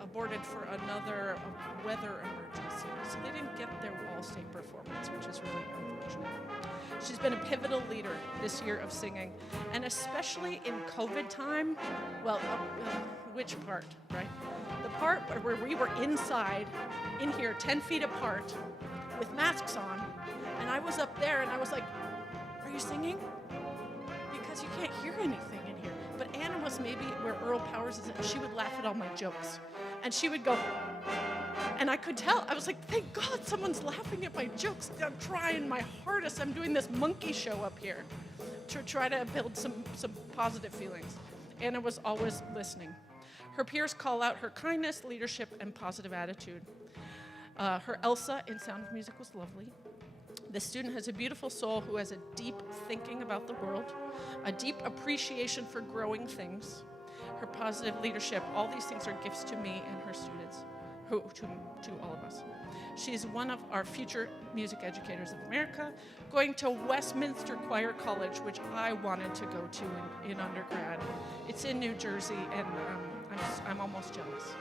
aborted for another weather emergency, so they didn't get their All-State performance, which is really unfortunate. She's been a pivotal leader this year of singing, and especially in COVID time, well, which part, right? The part where we were inside, in here, 10 feet apart, with masks on, and I was up there and I was like, are you singing? Because you can't hear anything in here. But Anna was maybe where Earl Powers is, and she would laugh at all my jokes. And she would go, and I could tell, I was like, thank God someone's laughing at my jokes. I'm trying my hardest. I'm doing this monkey show up here to try to build some positive feelings. Anna was always listening. Her peers call out her kindness, leadership, and positive attitude. Her Elsa in Sound of Music was lovely. The student has a beautiful soul who has a deep thinking about the world, a deep appreciation for growing things. Her positive leadership, all these things are gifts to me and her students, to all of us. She's one of our future music educators of America, going to Westminster Choir College, which I wanted to go to in undergrad. It's in New Jersey, and I'm almost jealous.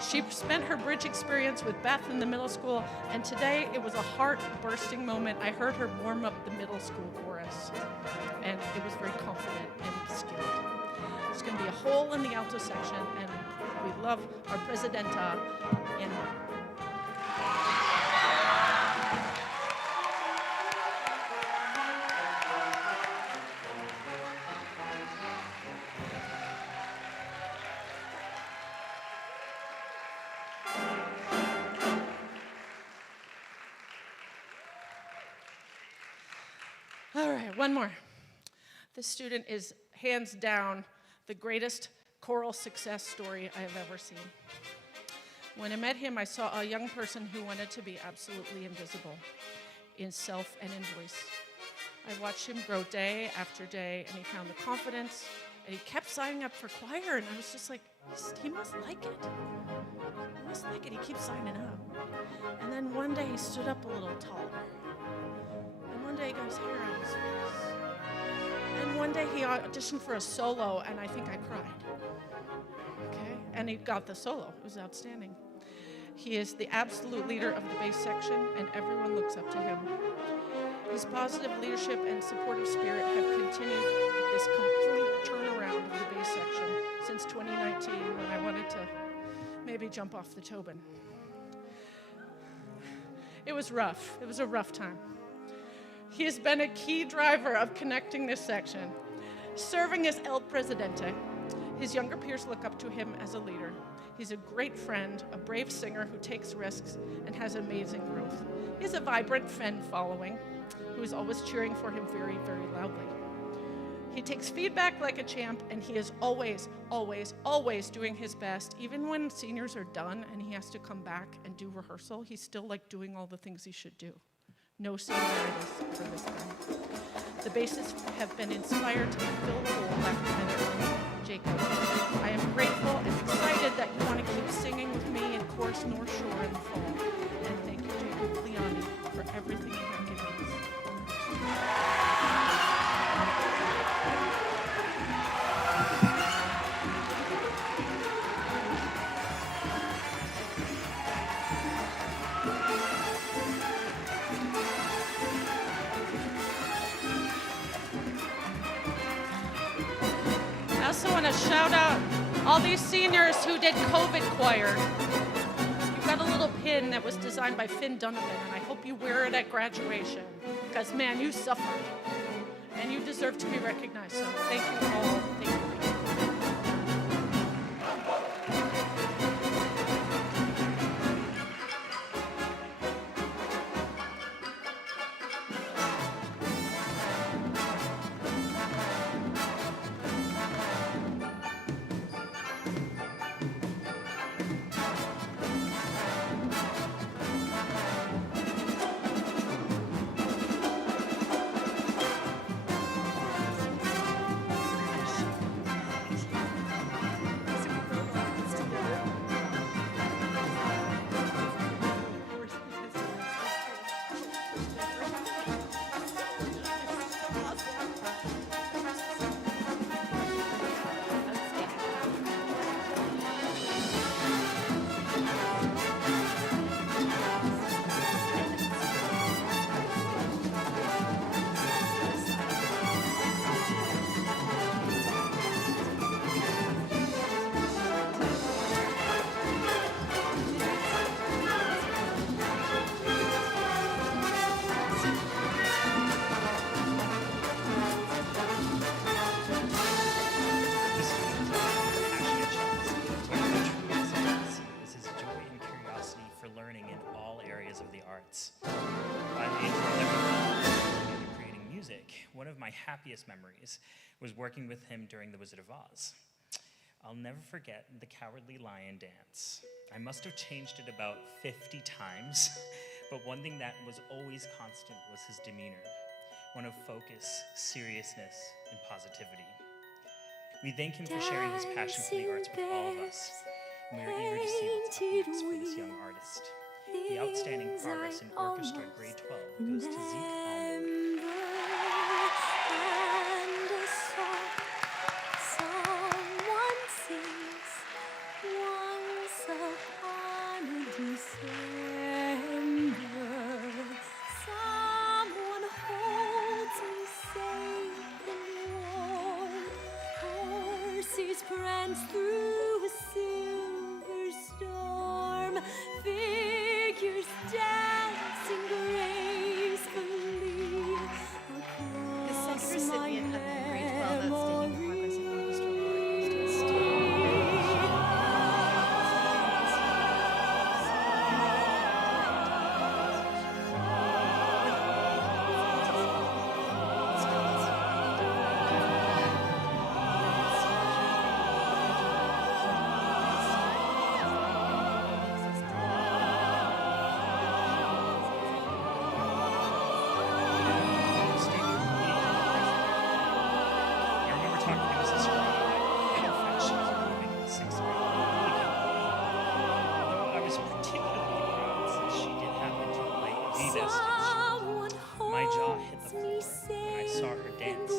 She spent her bridge experience with Beth in the middle school, and today it was a heart-bursting moment. I heard her warm up the middle school chorus, and it was very confident and skilled. There's going to be a hole in the alto section, and we love our presidenta, Anna. All right, one more. This student is hands down the greatest choral success story I have ever seen. When I met him, I saw a young person who wanted to be absolutely invisible in self and in voice. I watched him grow day after day, and he found the confidence, and he kept signing up for choir, and I was just like, he must like it. He must like it. He keeps signing up. And then one day he stood up a little taller. And one day he got his hair out of his face. And one day he auditioned for a solo, and I think I cried. Okay? And he got the solo. It was outstanding. He is the absolute leader of the bass section, and everyone looks up to him. His positive leadership and supportive spirit have continued this complete turnaround of the bass section since 2019, when I wanted to maybe jump off the Tobin. It was rough. It was a rough time. He has been a key driver of connecting this section. Serving as El Presidente, his younger peers look up to him as a leader. He's a great friend, a brave singer who takes risks and has amazing growth. He has a vibrant fan following who is always cheering for him very, very loudly. He takes feedback like a champ, and he is always, always, always doing his best. Even when seniors are done and he has to come back and do rehearsal, he's still like doing all the things he should do. No senioritis for this guy. The bassists have been inspired to fill the hole left by their own Jacob. I am grateful and excited that you want to keep singing with me in Chorus North Shore in the fall. And thank you, Jacob Leoni, for everything you have given us. I also want to shout out all these seniors who did COVID choir. You've got a little pin that was designed by Finn Donovan, and I hope you wear it at graduation, because man, you suffered, and you deserve to be recognized. So thank you all. Thank you. One of my happiest memories was working with him during The Wizard of Oz. I'll never forget the Cowardly Lion dance. I must have changed it about 50 times, but one thing that was always constant was his demeanor, one of focus, seriousness, and positivity. We thank him for sharing his passion for the arts with all of us, and we are eager to see what's up next for this young artist. The outstanding progress in orchestra grade 12 goes to Zeke Allman. Prance through a silver storm, figures dancing gracefully The across second my recipient of the grade 12 Outstanding Progress in Orchestra Award goes to I remember talking to Mrs. Screen how fast she was moving in the sixth grade. Although I was particularly proud since she did happen to play the best instrument. My jaw hit the floor when I saw her dance.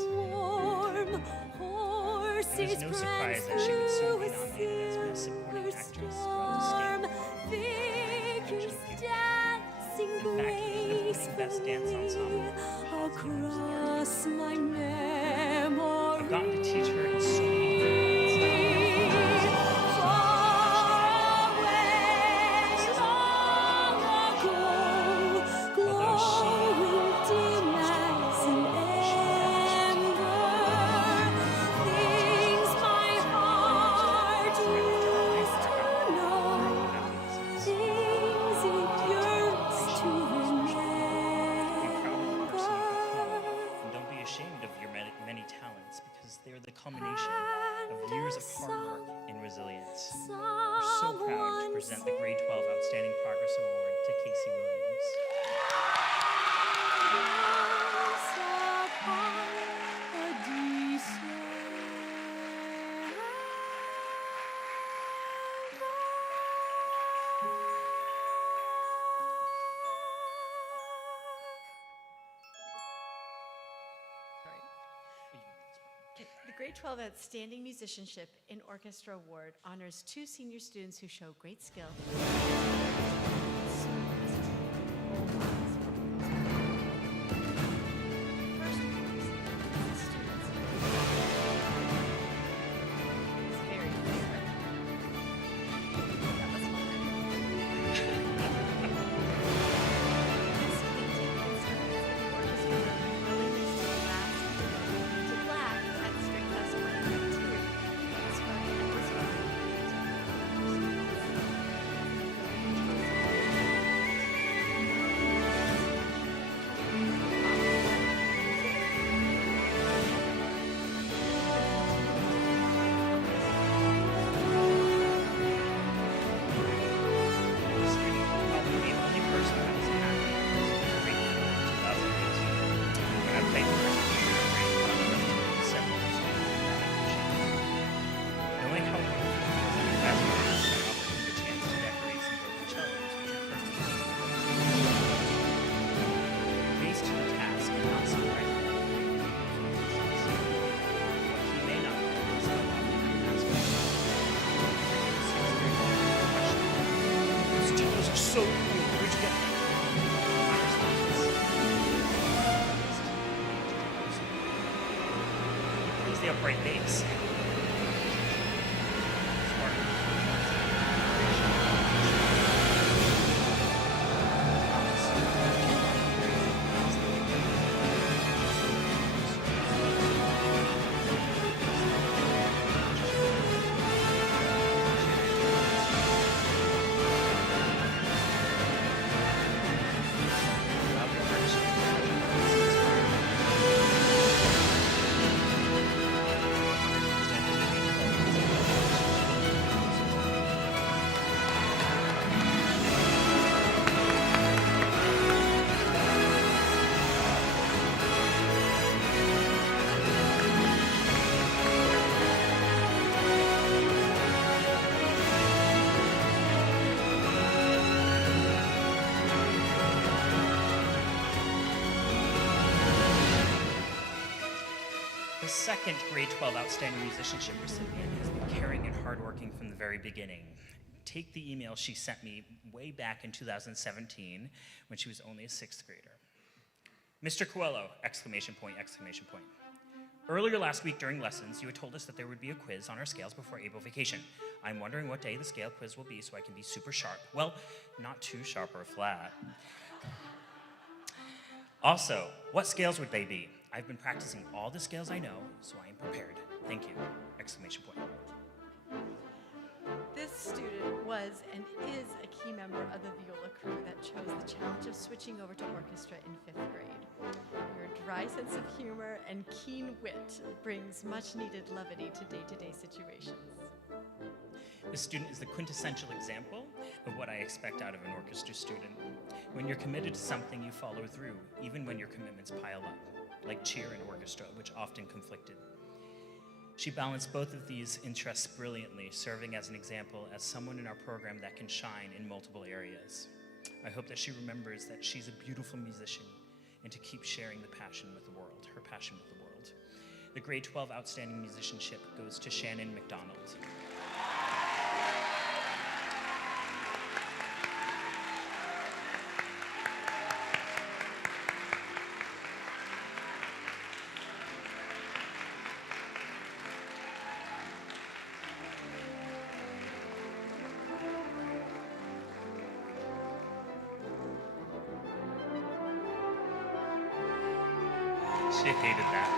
It was no surprise that she would soon be nominated as Best Supporting Actress throughout the state action puberty. In fact, it ended up winning Best Dance Ensemble across my memory. I've gotten to teach her in so many different ways. Although she and don't be ashamed of your many talents, culmination of years of hard work and resilience. We're so proud to present the Grade 12 Outstanding Progress Award to Casey Williams. The Grade 12 Outstanding Musicianship in Orchestra Award honors 2 senior students who show great skill. First, the students. It's very fair. That was Probably the only person that was happy was Grade 4 in 2018 when I played for several years ago. Knowing how wonderful it was in the last year, I offered him the chance to decorate some broken cellos, which are currently being built. Faced to the task, and not surprisingly, what he may not know is how often I ask him. Those cellos are so cool. Where'd you get them? My response. He plays the upright bass. The second Grade 12 Outstanding Musicianship recipient has been caring and hardworking from the very beginning. Take the email she sent me way back in 2017 when she was only a 6th grader. Mr. Coelho, exclamation point, exclamation point. Earlier last week during lessons, you had told us that there would be a quiz on our scales before April vacation. I'm wondering what day the scale quiz will be so I can be super sharp. Well, not too sharp or flat. Also, what scales would they be? I've been practicing all the scales I know, so I am prepared. Thank you! Exclamation point. This student was and is a key member of the viola crew that chose the challenge of switching over to orchestra in 5th grade. Your dry sense of humor and keen wit brings much needed levity to day-to-day situations. This student is the quintessential example of what I expect out of an orchestra student. When you're committed to something, you follow through, even when your commitments pile up, like cheer and orchestra, which often conflicted. She balanced both of these interests brilliantly, serving as an example as someone in our program that can shine in multiple areas. I hope that she remembers that she's a beautiful musician and to keep sharing the passion with the world, her passion with the world. The Grade 12 Outstanding Musicianship goes to Shannon McDonald. She hated that.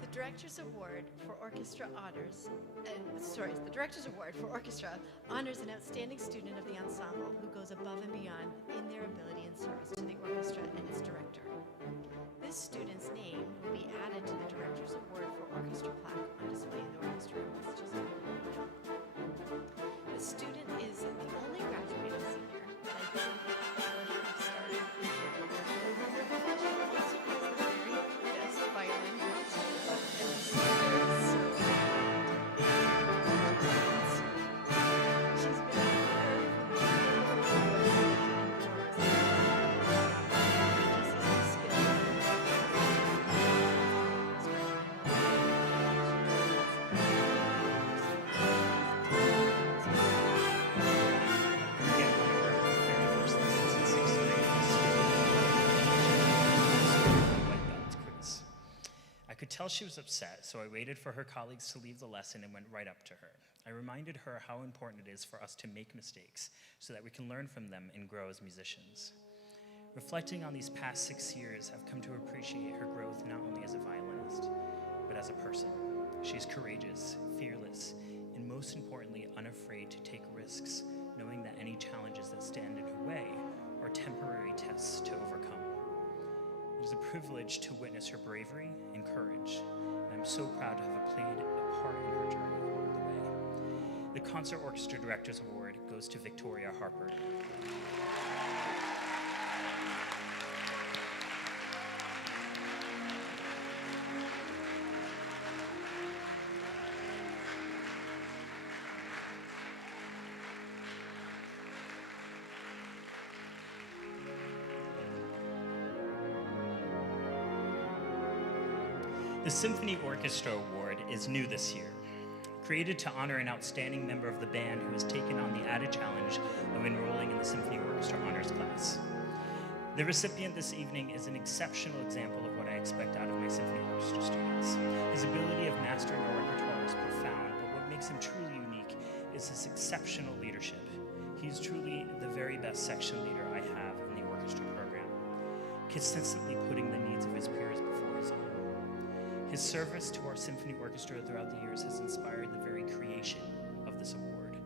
The Director's Award for Orchestra Honors, the Director's Award for Orchestra honors an outstanding student of the ensemble who goes above and beyond in their ability and service to the orchestra and its director. This student's name will be added to the Director's Award for Orchestra plaque on display in the orchestra room. It's just the student is the only graduating senior that I think have started. She is the very best violin virtuoso, and the senior is so she's been Again, my very first lessons in sixth grade white belt quiz. I could tell she was upset, so I waited for her colleagues to leave the lesson and went right up to her. I reminded her how important it is for us to make mistakes so that we can learn from them and grow as musicians. Reflecting on these past 6 years, I've come to appreciate her growth not only as a violinist, but as a person. She's courageous, fearless, and most importantly, unafraid to take risks, knowing that any challenges that stand in her way are temporary tests to overcome. It is a privilege to witness her bravery and courage, and I'm so proud to have played a part in her journey along the way. The Concert Orchestra Director's Award goes to Victoria Harper. The Symphony Orchestra Award is new this year. Created to honor an outstanding member of the band who has taken on the added challenge of enrolling in the Symphony Orchestra Honors class. The recipient this evening is an exceptional example of what I expect out of my symphony orchestra students. His ability of mastering our repertoire is profound, but what makes him truly unique is his exceptional leadership. He's truly the very best section leader I have in the orchestra program, consistently putting the needs of his peers before his own. His service to our symphony orchestra throughout the years has inspired the very creation of this award.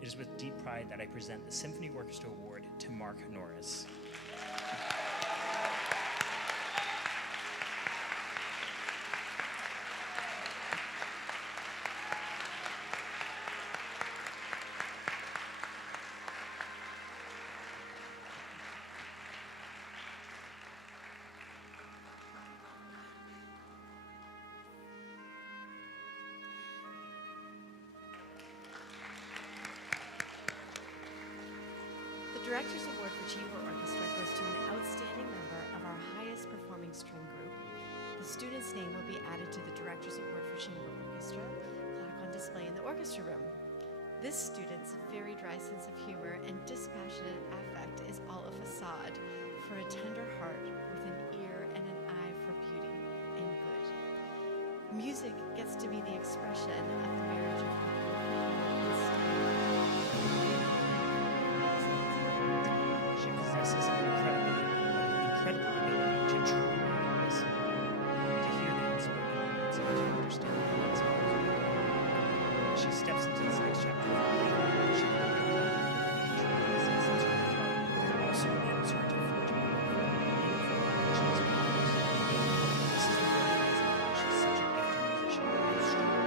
It is with deep pride that I present the Symphony Orchestra Award to Mark Norris. The Director's Award for Chamber Orchestra goes to an outstanding member of our highest performing string group. The student's name will be added to the Director's Award for Chamber Orchestra plaque on display in the orchestra room. This student's very dry sense of humor and dispassionate affect is all a facade for a tender heart with an ear and an eye for beauty and good. Music gets to be the expression of the marriage of She possesses an incredible ability to truly listen, to hear the unspoken words, and to understand the words of others. She steps into this next chapter of her life. She will truly listens to her heart, but also enables her to forge a meaningful connections with others. This is the very reason why she's such a gifted musician and strong.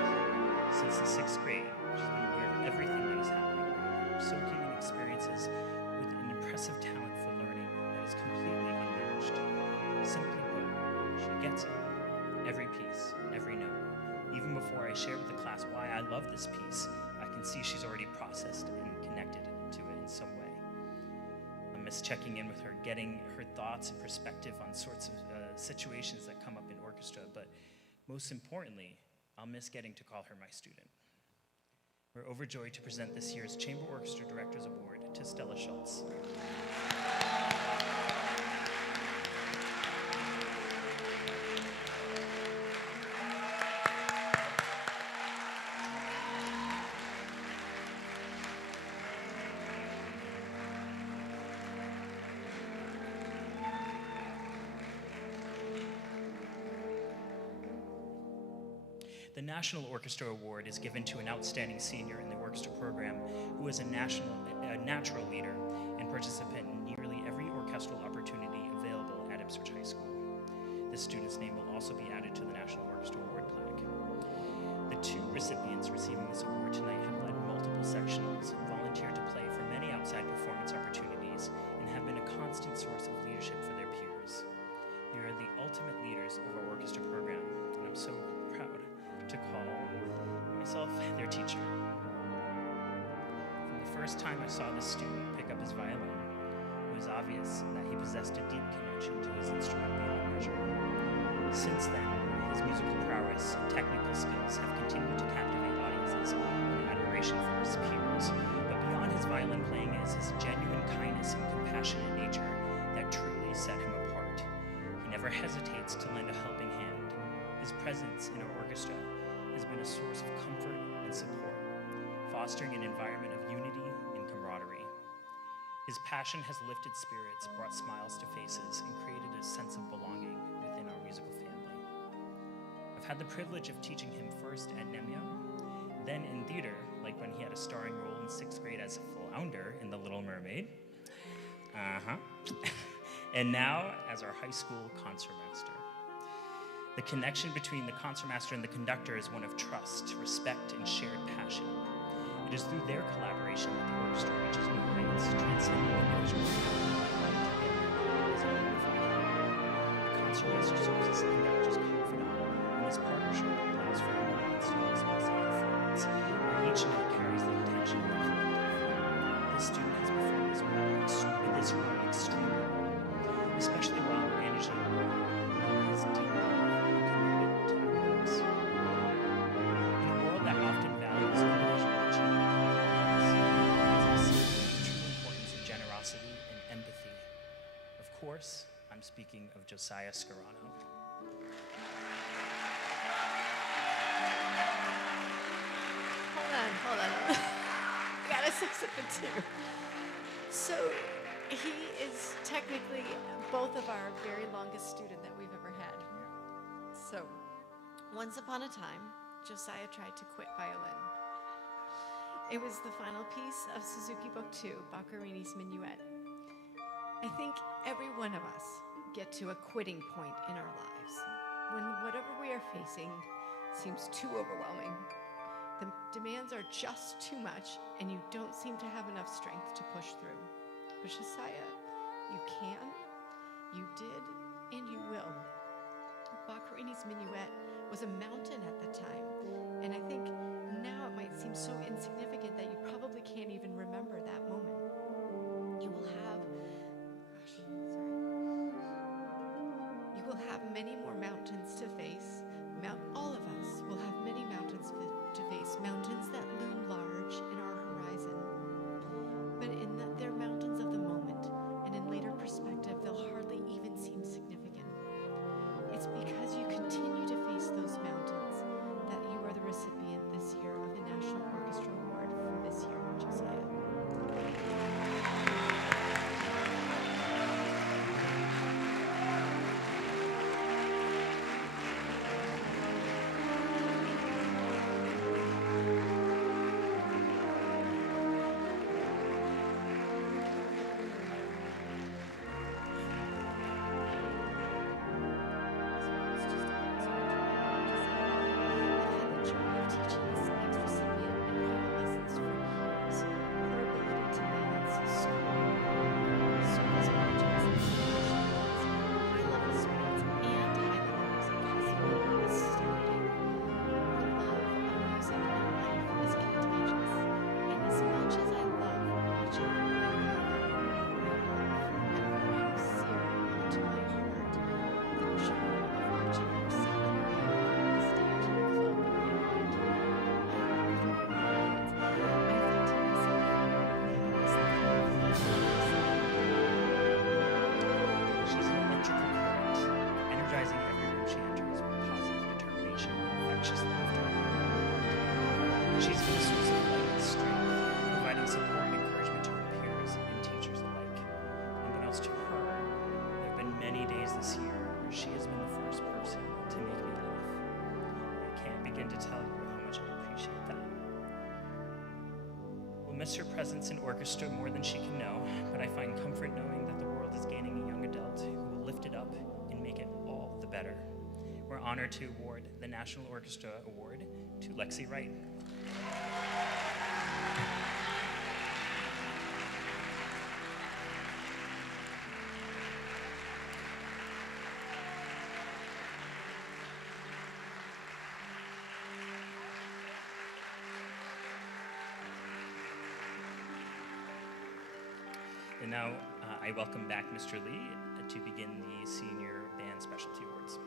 Since the 6th grade, she's been aware of everything that is happening, soaking in experiences with an impressive talent for learning that is completely unmatched. Simply put, she gets it. Every piece, every note. Even before I share with the class why I love this piece, I can see she's already processed and connected to it in some way. I miss checking in with her, getting her thoughts and perspective on sorts of situations that come up in orchestra, but most importantly, I'll miss getting to call her my student. We're overjoyed to present this year's Chamber Orchestra Director's Award to Stella Schultz. The National Orchestra Award is given to an outstanding senior in the orchestra program who is a natural leader and participant in nearly every orchestral opportunity available at Ipswich High School. This student's name will also be added to the National Orchestra Award plaque. The two recipients receiving this award tonight have led multiple sectionals, volunteered to play for many outside performance opportunities, and have been a constant source of leadership for their peers. They are the ultimate leaders of our orchestra program, and I'm so proud to call myself their teacher. From the first time I saw this student pick up his violin, it was obvious that he possessed a deep connection to his instrument beyond measure. Since then, his musical prowess and technical skills have continued to captivate audiences and admiration for his peers. But beyond his violin playing is his genuine kindness and compassionate nature that truly set him apart. He never hesitates to lend a helping hand. His presence in our orchestra has been a source of comfort and support, fostering an environment of unity and camaraderie. His passion has lifted spirits, brought smiles to faces, and created a sense of belonging within our musical family. I've had the privilege of teaching him first at Nemio, then in theater, like when he had a starring role in 6th grade as Flounder in The Little Mermaid. And now as our high school concertmaster. The connection between the concertmaster and the conductor is one of trust, respect, and shared passion. It is through their collaboration that the orchestra reaches new heights, transcending individual together as a unified whole. The concertmaster serves as the conductor's confidant, and this partnership allows for harmony and students' messy performance, where each note carries the intention of the collective. This student has performed this role extremely well, especially while managing his deep love and commitment to academics. In a world that often values individual achievement and see the true importance of generosity and empathy. Of course, I'm speaking of Josiah Scarano. Hold on. I gotta say something too. So, he is technically both of our very longest student that we've ever had. So, once upon a time, Josiah tried to quit violin. It was the final piece of Suzuki Book 2, Boccherini's Minuet. I think every one of us get to a quitting point in our lives when whatever we are facing seems too overwhelming. The demands are just too much, and you don't seem to have enough strength to push through. But Josiah, you can, you did, and you will. Boccherini's Minuet was a mountain at the time, and I think now it might seem so insignificant that you probably can't even remember that moment. You will have, you will have many more mountains to face. All of us will have many mountains to face, mountains that loom large in our horizon. But they're mountains of the moment, and in later perspective, they'll hardly even seem significant. It's because you continue to face those mountains that you are the recipient this year of the National Orchestra Award. and to tell you how much I appreciate that. We'll miss her presence in orchestra more than she can know, but I find comfort knowing that the world is gaining a young adult who will lift it up and make it all the better. We're honored to award the National Orchestra Award to Lexi Wright. And now I welcome back Mr. Lee to begin the Senior Band Specialty Awards.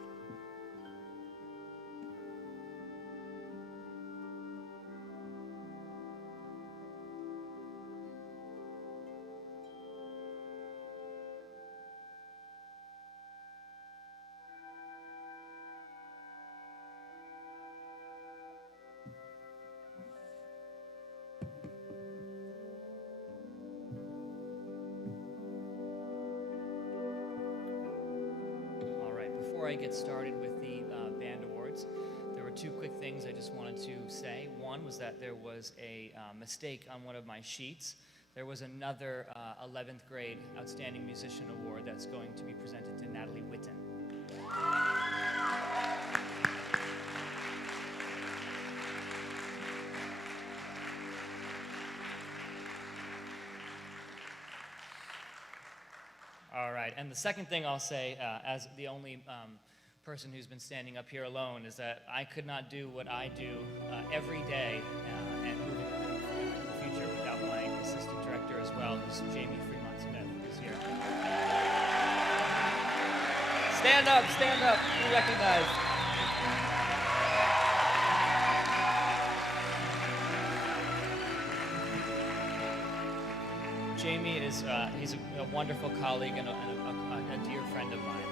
Before I get started with the band awards, there were two quick things I just wanted to say. One was that there was a mistake on one of my sheets. There was another 11th grade Outstanding Musician Award that's going to be presented to Natalie Witten. All right, and the second thing I'll say, as the only person who's been standing up here alone, is that I could not do what I do every day and moving in the future without my assistant director as well, who's Jamie Fremont Smith, who's here. Stand up, be recognized. Jamie is he's a wonderful colleague and a dear friend of mine.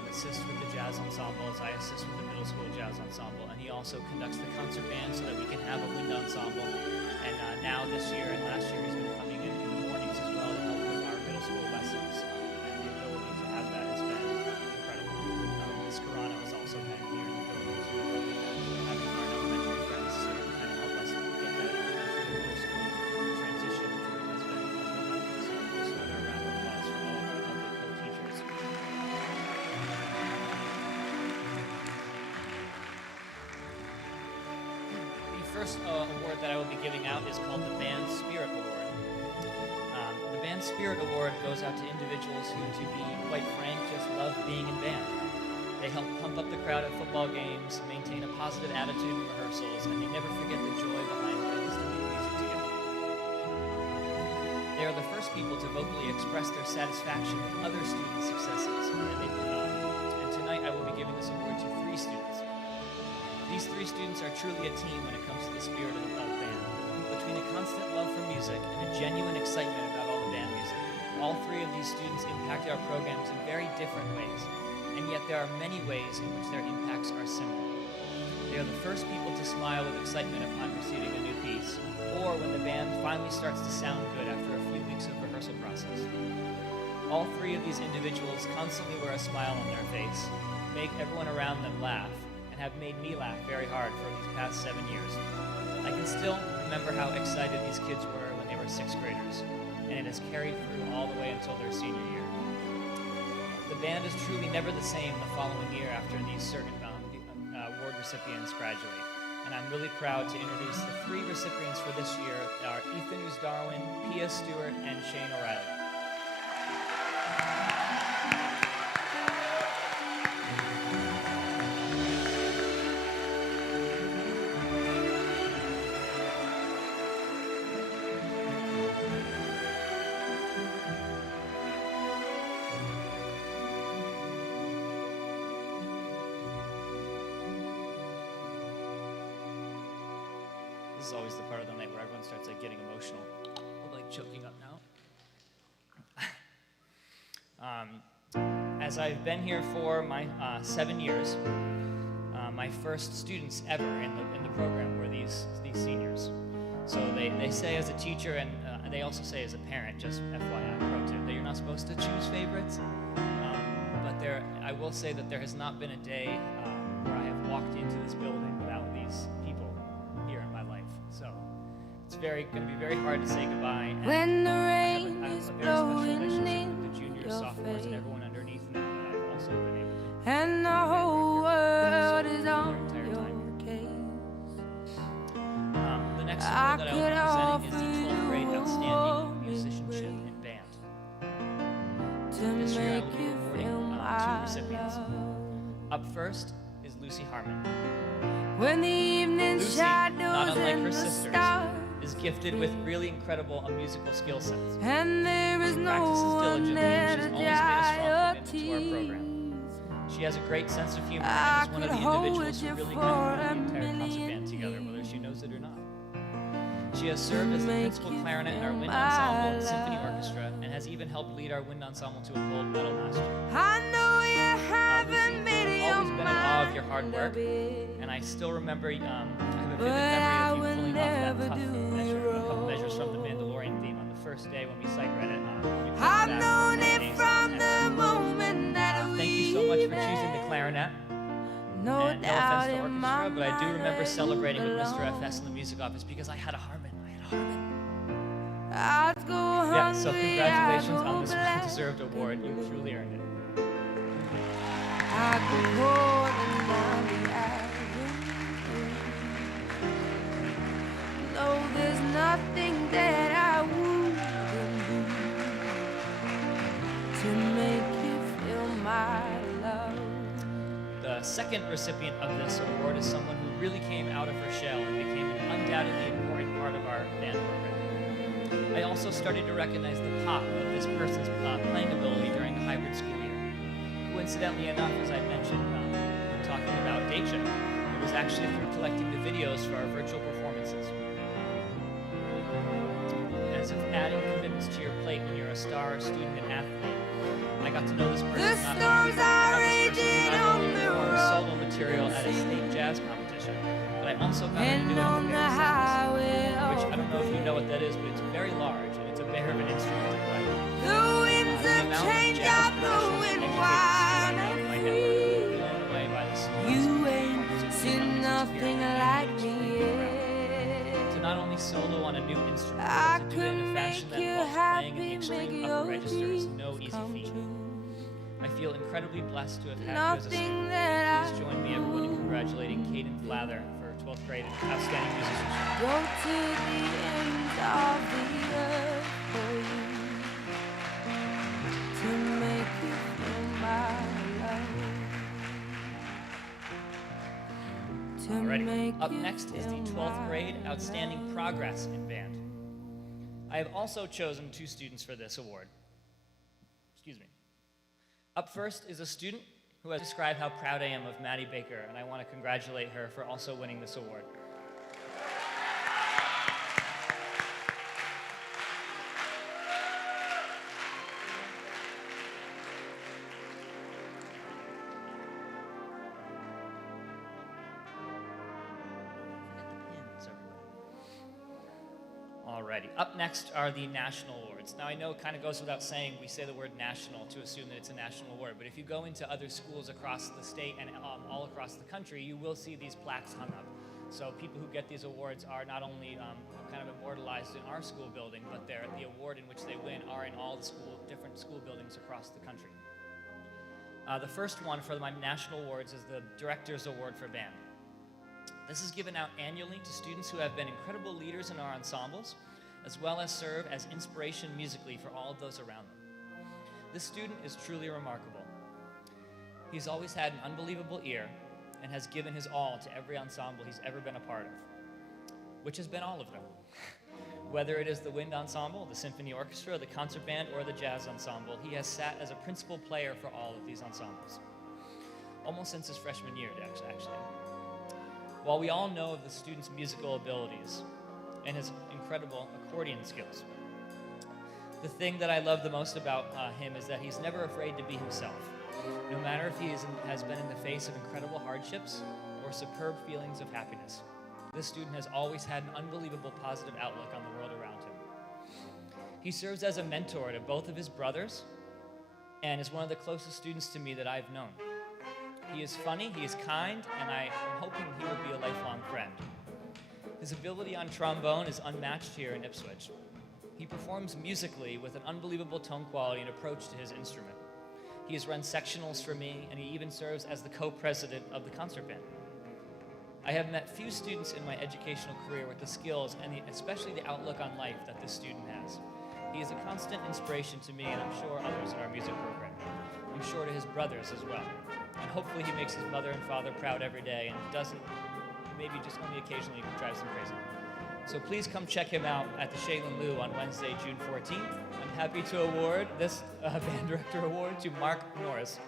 He assists with the jazz ensemble as I assist with the middle school jazz ensemble, and he also conducts the concert band so that we can have a wind ensemble. And now this year and last year he's been coming in the mornings as well to help with our middle school lessons. And the ability to have that has been incredible. Ms. Carano has also been here in the building as well, having our elementary friends to kind of help us get that elementary to middle school transition through has been lovely. So just another round of applause for all of our lovely co-teachers. The first award that I will be giving out is called the Band Spirit Award. The Band Spirit Award goes out to individuals who, to be quite frank, just love being in band. They help pump up the crowd at football games, maintain a positive attitude in rehearsals, and they never forget the joy behind what it is to make music together. They are the first people to vocally express their satisfaction with other students' successes. And tonight I will be giving this award to 3 students. These 3 students are truly a team when it comes to the spirit of band. Between a constant love for music and a genuine excitement about all the band music, all 3 of these students impact our programs in very different ways, and yet there are many ways in which their impacts are similar. They are the first people to smile with excitement upon receiving a new piece, or when the band finally starts to sound good after a few weeks of rehearsal process. All 3 of these individuals constantly wear a smile on their face, make everyone around them laugh, have made me laugh very hard for these past 7 years. I can still remember how excited these kids were when they were 6th graders, and it has carried through all the way until their senior year. The band is truly never the same the following year after these certain award recipients graduate, and I'm really proud to introduce the 3 recipients for this year are Ethan Darwin, Pia Stewart, and Shane O'Reilly. This is always the part of the night where everyone starts getting emotional. I'm choking up now. As I've been here for my 7 years, my first students ever in the program were these seniors. So they say as a teacher, and they also say as a parent, just FYI, pro tip, that you're not supposed to choose favorites. But I will say that there has not been a day where I have walked into this building without these these people here in my life. So it's going to be very hard to say goodbye. And When the I rain have is a very special blowing relationship in with the juniors, your sophomores, and face, everyone underneath now that I've also been able to. and the whole world is their on entire your time. case, The next I award that I will could be offer presenting is the 12th grade you Outstanding all Musicianship embrace in Band. to This year I make will be you awarding feel two my recipients. love. Up first is Lucy Harmon. When the evening Lucy, shadows not unlike and her the sisters, stars, is gifted with really incredible musical skill sets. and there is She no practices one diligently, there and to she's always made a dry strong your commitment to our program. tears. She has a great sense of humor I and is one of could the hold individuals who you really for kind of a put the entire concert million band together, whether years. she knows it or not. She has served as the make principal you clarinet in our feel wind my ensemble and symphony love. orchestra, and has even helped lead our wind ensemble to a gold medal last year. I know you Lucy, haven't made I've your always been in awe of your mind hard work, up yet. and I still remember, I have a vivid But I memory of you will pulling off that never tough do measure, you a couple wrong. measures from the Mandalorian theme on the first day when we sight read it. You pulled I've that known it amazing. from And, the moment that we thank you so much for met. choosing the clarinet. No And no doubt offense to in my orchestra, but I do mind remember where celebrating you with Mr. belong. FS in the music office because I had a Harmon. I'd go Yeah, so hungry, congratulations I'd go on this black. well-deserved award. You truly earned it. I go cold and down the avenue. No, there's nothing that I wouldn't do to make you feel my love. The second recipient of this award is someone who really came out of her shell and became an undoubtedly important part of our band program. I also started to recognize the pop of this person's playing ability during the hybrid school year. Coincidentally enough, as I mentioned when talking about Dacia, it was actually through collecting the videos for our virtual performances. As if adding commitments to your plate when you're a star, student, and athlete, I got to know this person The not storms only, are how this person raging not only on the performed road solo material at a state jazz competition, but I also got her to and do it on in the the sounds, highway which I of don't know if you know what that is, but it's very large and it's a bear of an instrument to play. the winds The of amount of change jazz are professionals blowing educated wild right now in and my free. network, blown away by the You skills ain't and seen performances nothing here, and like I'm me extremely proud. yet. To not only solo on a new instrument, I but to do it in could a fashion make that you involves playing in the happy, make extreme your upper register is dreams no easy come feat. true. I feel incredibly blessed to have had you as a Nothing student. that Please join me, everyone, in congratulating Caden Flather for 12th grade and outstanding musicianship. Go to the ends of the earth for you to make you feel my love. To Alrighty. make Up you next is the feel 12th grade my Outstanding love. Progress in Band. I have also chosen two students for this award. Excuse me. Up first is a student who has described how proud I am of Maddie Baker, and I want to congratulate her for also winning this award. Alrighty. Up next are the national awards. Now, I know it kind of goes without saying we say the word national to assume that it's a national award, but if you go into other schools across the state and all across the country, you will see these plaques hung up. So people who get these awards are not only kind of immortalized in our school building, but the award in which they win are in all the different school buildings across the country. The first one for my national awards is the Director's Award for Band. This is given out annually to students who have been incredible leaders in our ensembles, as well as serve as inspiration musically for all of those around them. This student is truly remarkable. He's always had an unbelievable ear and has given his all to every ensemble he's ever been a part of, which has been all of them. Whether it is the wind ensemble, the symphony orchestra, the concert band, or the jazz ensemble, he has sat as a principal player for all of these ensembles. Almost since his freshman year, actually. While we all know of the student's musical abilities and his incredible accordion skills, the thing that I love the most about him is that he's never afraid to be himself, no matter if he has been in the face of incredible hardships or superb feelings of happiness. This student has always had an unbelievable positive outlook on the world around him. He serves as a mentor to both of his brothers and is one of the closest students to me that I've known. He is funny, he is kind, and I am hoping he will be a lifelong friend. His ability on trombone is unmatched here in Ipswich. He performs musically with an unbelievable tone quality and approach to his instrument. He has run sectionals for me, and he even serves as the co-president of the concert band. I have met few students in my educational career with the skills and especially the outlook on life that this student has. He is a constant inspiration to me, and I'm sure others in our music program. I'm sure to his brothers as well. And hopefully he makes his mother and father proud every day and doesn't, maybe just only occasionally drives them crazy. So please come check him out at the Shaylin Lou on Wednesday, June 14th. I'm happy to award this Band Director Award to Mark Norris.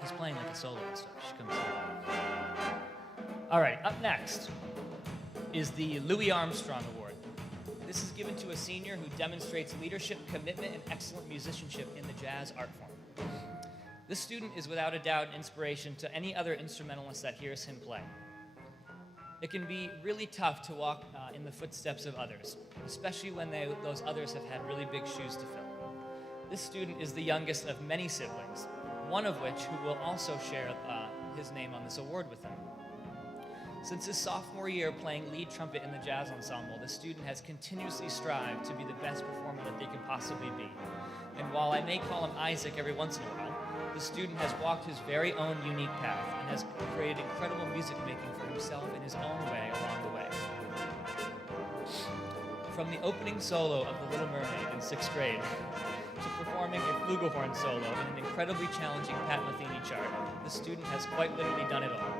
He's playing like a solo and stuff. You should come see it. All right, up next is the Louis Armstrong Award. This is given to a senior who demonstrates leadership, commitment, and excellent musicianship in the jazz art form. This student is without a doubt an inspiration to any other instrumentalist that hears him play. It can be really tough to walk in the footsteps of others, especially when those others have had really big shoes to fill. This student is the youngest of many siblings, one of which who will also share his name on this award with him. Since his sophomore year playing lead trumpet in the jazz ensemble, the student has continuously strived to be the best performer that they can possibly be. And while I may call him Isaac every once in a while, the student has walked his very own unique path and has created incredible music making for himself in his own way along the way. From the opening solo of The Little Mermaid in 6th grade to performing a flugelhorn solo in an incredibly challenging Pat Metheny chart, the student has quite literally done it all.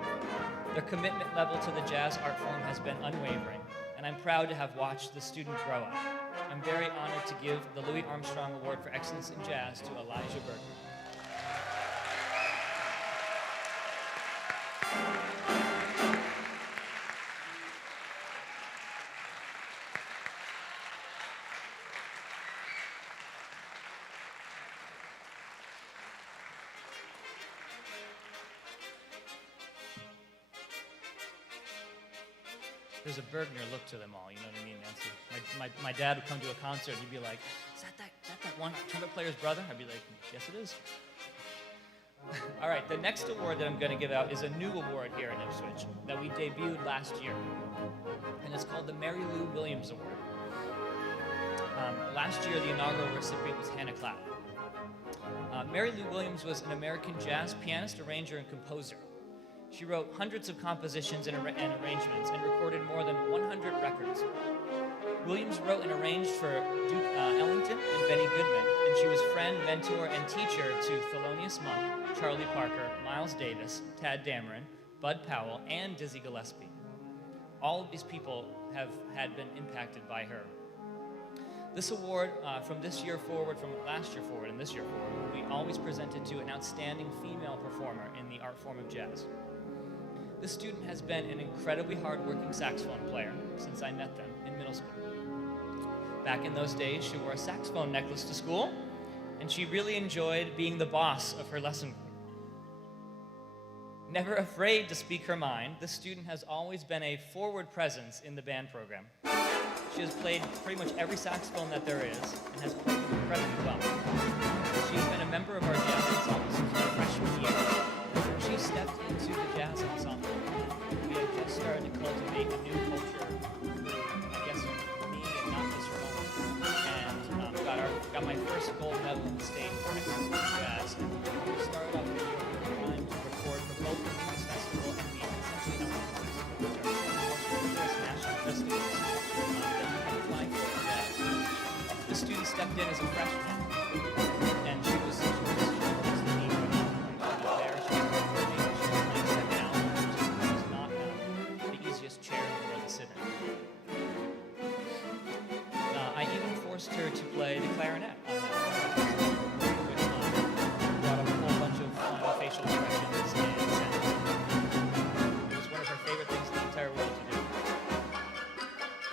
Their commitment level to the jazz art form has been unwavering, and I'm proud to have watched the student grow up. I'm very honored to give the Louis Armstrong Award for Excellence in Jazz to Elijah Bergman. There's a Bergner look to them all, you know what I mean, Nancy? My dad would come to a concert and he'd be like, is that one trumpet player's brother? I'd be like, yes it is. All right, the next award that I'm going to give out is a new award here in Ipswich that we debuted last year. And it's called the Mary Lou Williams Award. Last year, the inaugural recipient was Hannah Clapp. Mary Lou Williams was an American jazz pianist, arranger, and composer. She wrote hundreds of compositions and arrangements and recorded more than 100 records. Williams wrote and arranged for Duke Ellington and Benny Goodman, and she was friend, mentor, and teacher to Thelonious Monk, Charlie Parker, Miles Davis, Tad Dameron, Bud Powell, and Dizzy Gillespie. All of these people had been impacted by her. This award, from this year forward, from last year forward and this year forward, will be always presented to an outstanding female performer in the art form of jazz. This student has been an incredibly hardworking saxophone player since I met them in middle school. Back in those days, she wore a saxophone necklace to school, and she really enjoyed being the boss of her lesson group. Never afraid to speak her mind, this student has always been a forward presence in the band program. She has played pretty much every saxophone that there is and has played incredibly well. She has been a member of our jazz ensemble since her freshman year. She stepped into the jazz ensemble. We had just started to cultivate a new culture through, I guess, me and not Miss Ramona. And got my first gold medal in the state for excellence in jazz. And we started off the year trying to record for both the Venus Festival and the essentially which are the first national festivals that you can apply for in jazz. The student stepped in as a freshman, and she was the team. I even forced her to play the clarinet on that, which brought up a whole bunch of fun facial expressions and sounds. It was one of her favorite things in the entire world to do.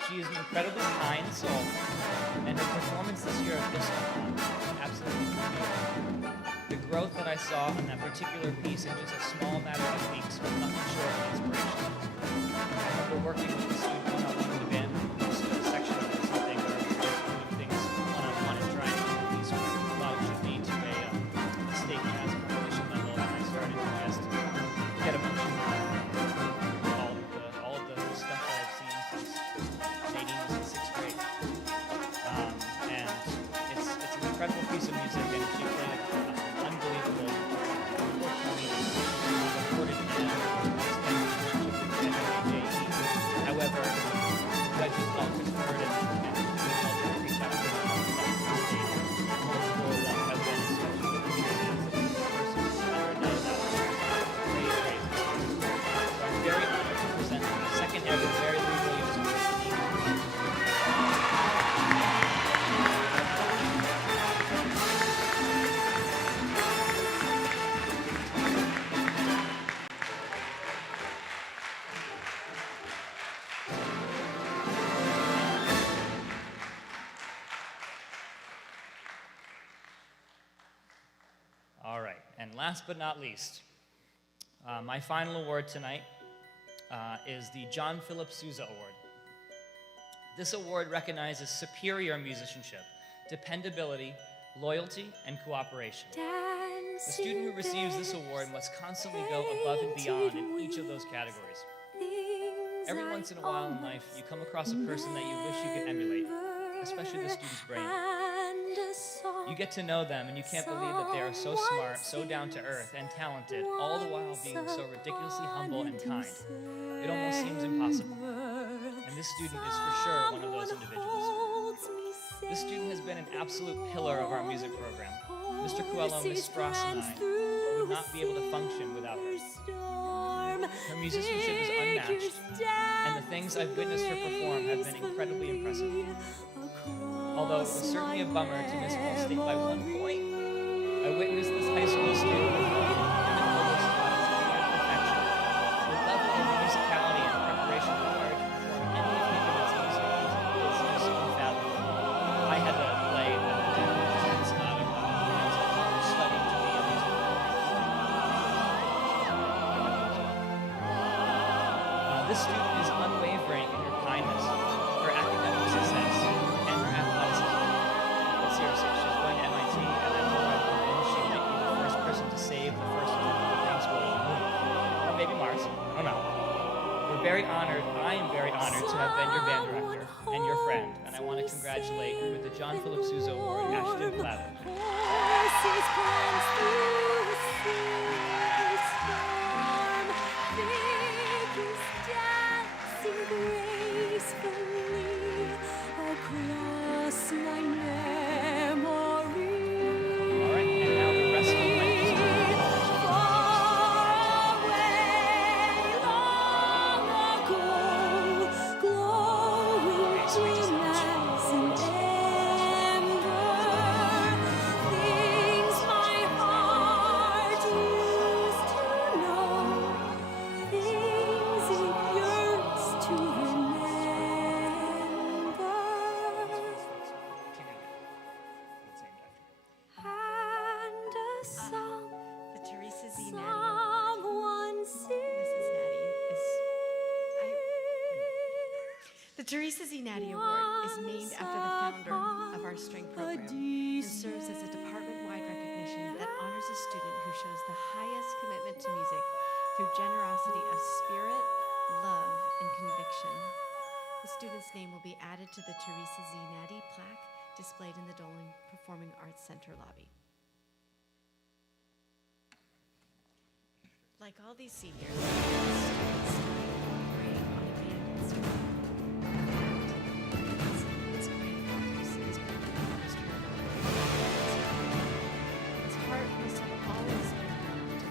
She is an incredibly kind soul, and her performance this year of this song was absolutely beautiful. The growth that I saw on that particular piece in just a small matter of weeks was nothing short of inspirational. I remember working with the student one-on-one in the band section of something where we were doing things one-on-one and trying to get the piece where we thought it should be to a state jazz competition level, and I started to just get emotional. All of the stuff that I've seen since Nadine was in 6th grade. And it's an incredible piece of music, and she played it unbelievable. Unfortunately, recorded in However, the judges all conferred and all reach out to the state. Multiple have been in touch with the Canadians, and the person who's under great. So I'm very honored to present the second ever Mary Lou Williams Award. All right, and last but not least, my final award tonight is the John Philip Sousa Award. This award recognizes superior musicianship, dependability, loyalty, and cooperation. The student who receives this award must constantly go above and beyond in each of those categories. Every once in a while in life, you come across a person that you wish you could emulate, especially the student's brain. You get to know them, and you can't believe that they are so smart, so down to earth, and talented, all the while being so ridiculously humble and kind. It almost seems impossible. And this student is for sure one of those individuals. This student has been an absolute pillar of our music program. Mr. Coelho, Miss Frost, and I would not be able to function without her. Her musicianship is unmatched, and the things I've witnessed her perform have been incredibly impressive. Although it was certainly a bummer to miss Ball State by 1 point, I witnessed this high school student perform inimitable styles of perfection. The level of musicality and preparation required to perform any of Hicken's music is just unfathomable. I had to play the sonata studying to be a music This student is unwavering in her kindness, her academic success, and her athleticism. But seriously, she's going to MIT, and I'm convinced she might be the first person to save the first grade school on the moon. Or maybe Mars. I don't know. We're very honored, I am very honored to have been your band director and your friend, and I want to congratulate with the John Philip Sousa Award, Ashton Clavin. The Teresa Z. Natty Award is named after the founder of our string program and serves as a department-wide recognition that honors a student who shows the highest commitment to music through generosity of spirit, love, and conviction. The student's name will be added to the Teresa Z. Natty plaque displayed in the Dolan Performing Arts Center lobby. Like all these seniors, students great on a band instrument. It's great practice. It's great practice. His heart must have always been to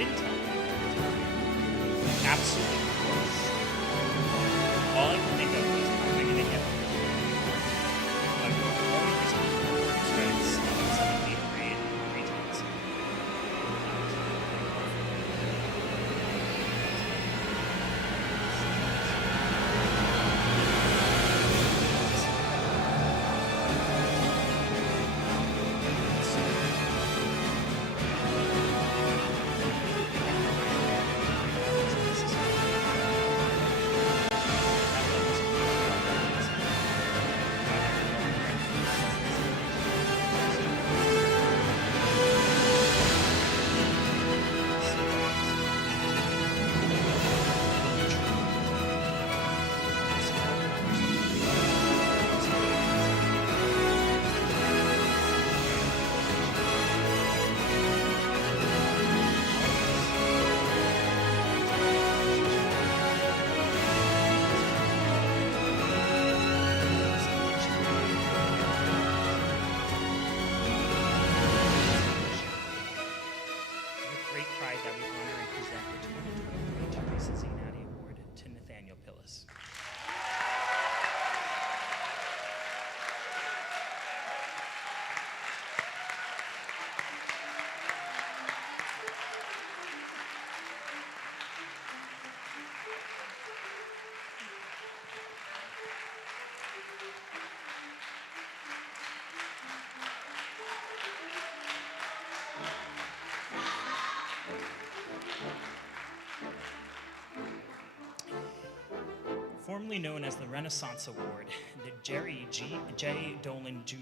didn't tell you. Absolutely worst. All I can think of is how am I going to get through? I'm already using strengths in 7th, 8th grade retakes. With great pride that we honor and present the 2023 Teresa Zignati Award to Nathaniel Pillis. Formerly known as the Renaissance Award, the Jerry J. Dolan Jr.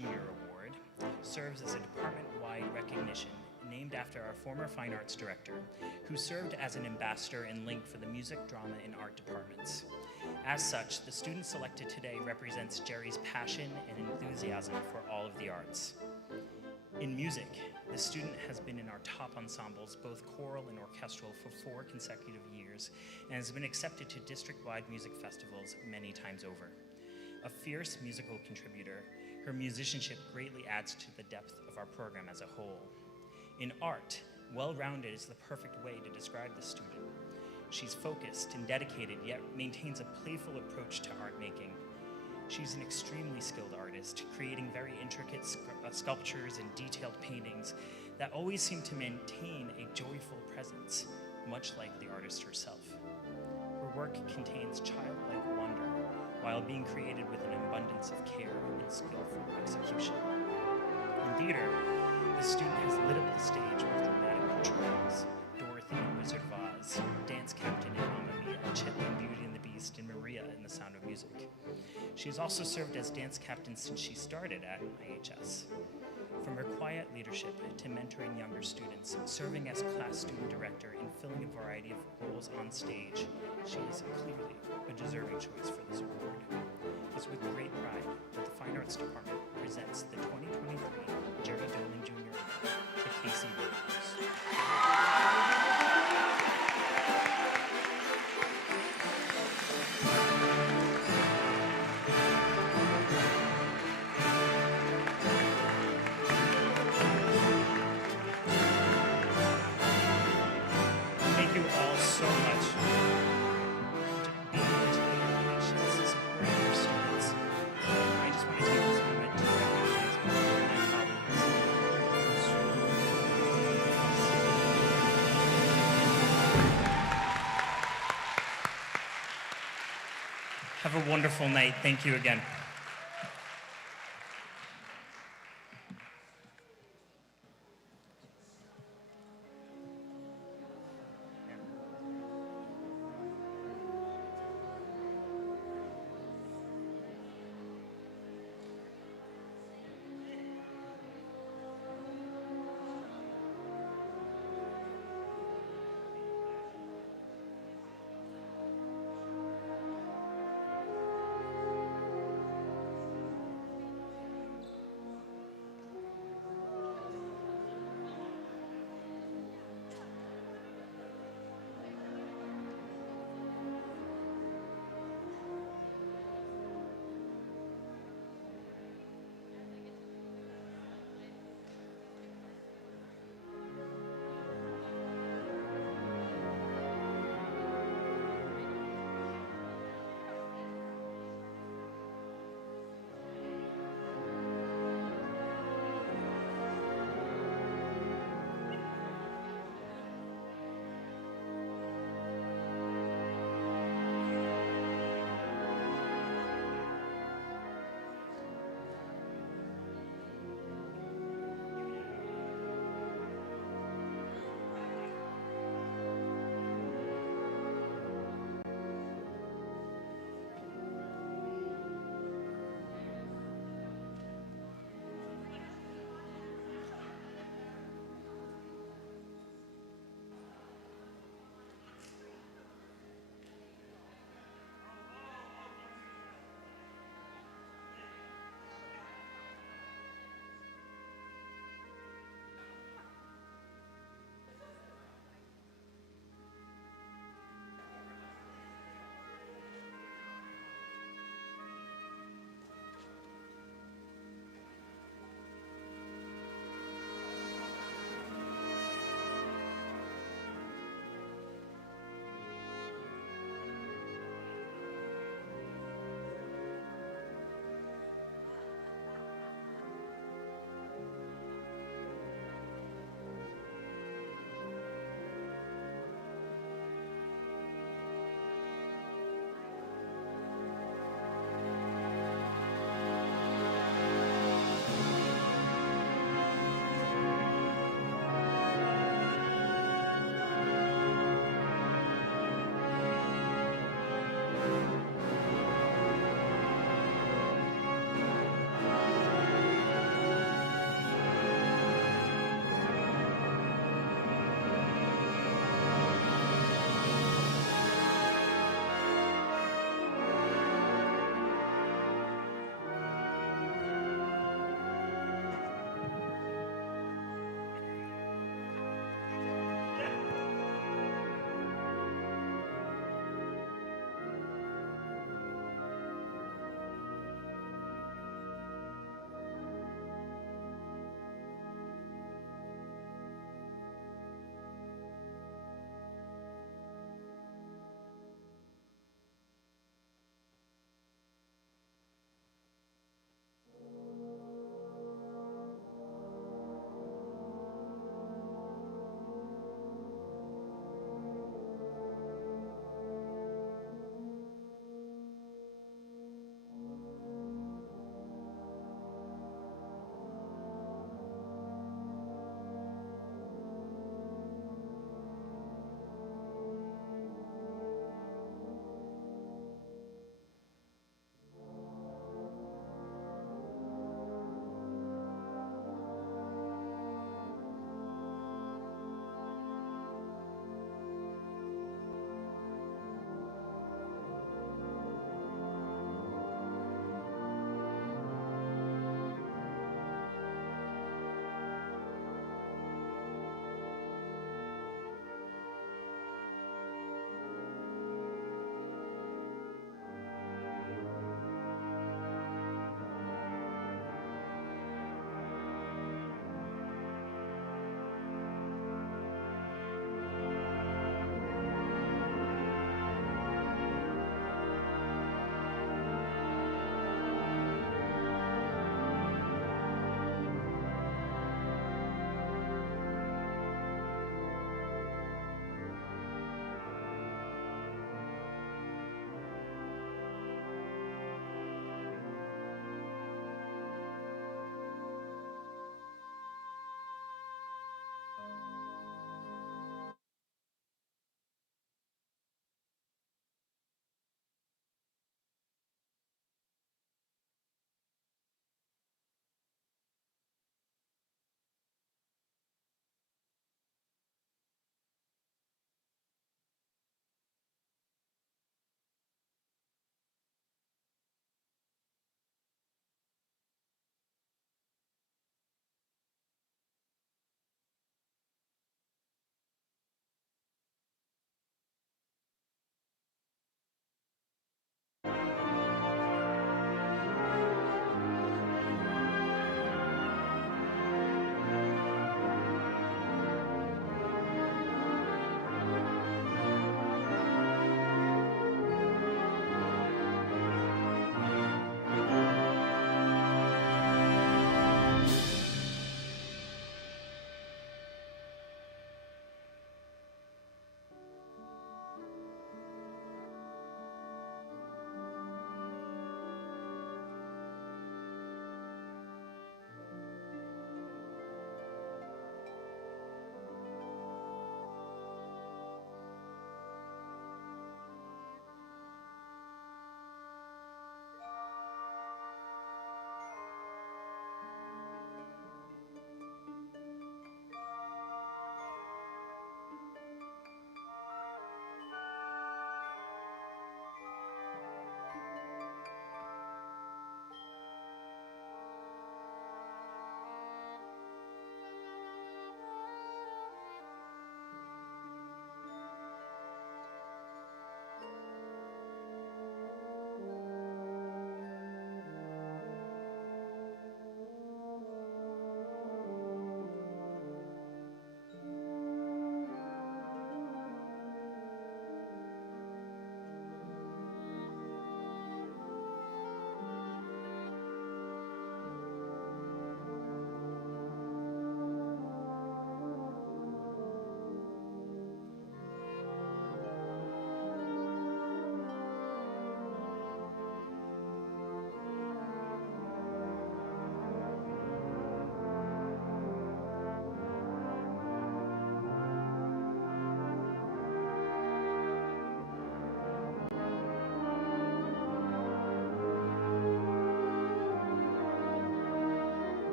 Award serves as a department-wide recognition named after our former fine arts director, who served as an ambassador and link for the music, drama, and art departments. As such, the student selected today represents Jerry's passion and enthusiasm for all of the arts. In music, the student has been in our top ensembles, both choral and orchestral, for 4 consecutive years, and has been accepted to district-wide music festivals many times over. A fierce musical contributor, her musicianship greatly adds to the depth of our program as a whole. In art, well-rounded is the perfect way to describe the student. She's focused and dedicated, yet maintains a playful approach to art making. She's an extremely skilled artist, creating very intricate sculptures and detailed paintings that always seem to maintain a joyful presence, much like the artist herself. Her work contains childlike wonder, while being created with an abundance of care and skillful execution. In theater, the student has lit up the stage with dramatic portrayals: Dorothy in Wizard of Oz, Dance Captain in Mamma Mia, Chitlin in Beauty and the Beast, and Maria in The Sound of Music. She has also served as dance captain since she started at IHS. From her quiet leadership to mentoring younger students, serving as class student director, and filling a variety of roles on stage, she is clearly a deserving choice for this award. It's with great pride that the Fine Arts Department presents the 2023 Jerry Dolan Jr. Award to Casey Williams. Thank you all so much for being here today, your patience, supporting your students. I just want to take this moment to recognize all of my colleagues. Have a wonderful night. Thank you again.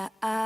I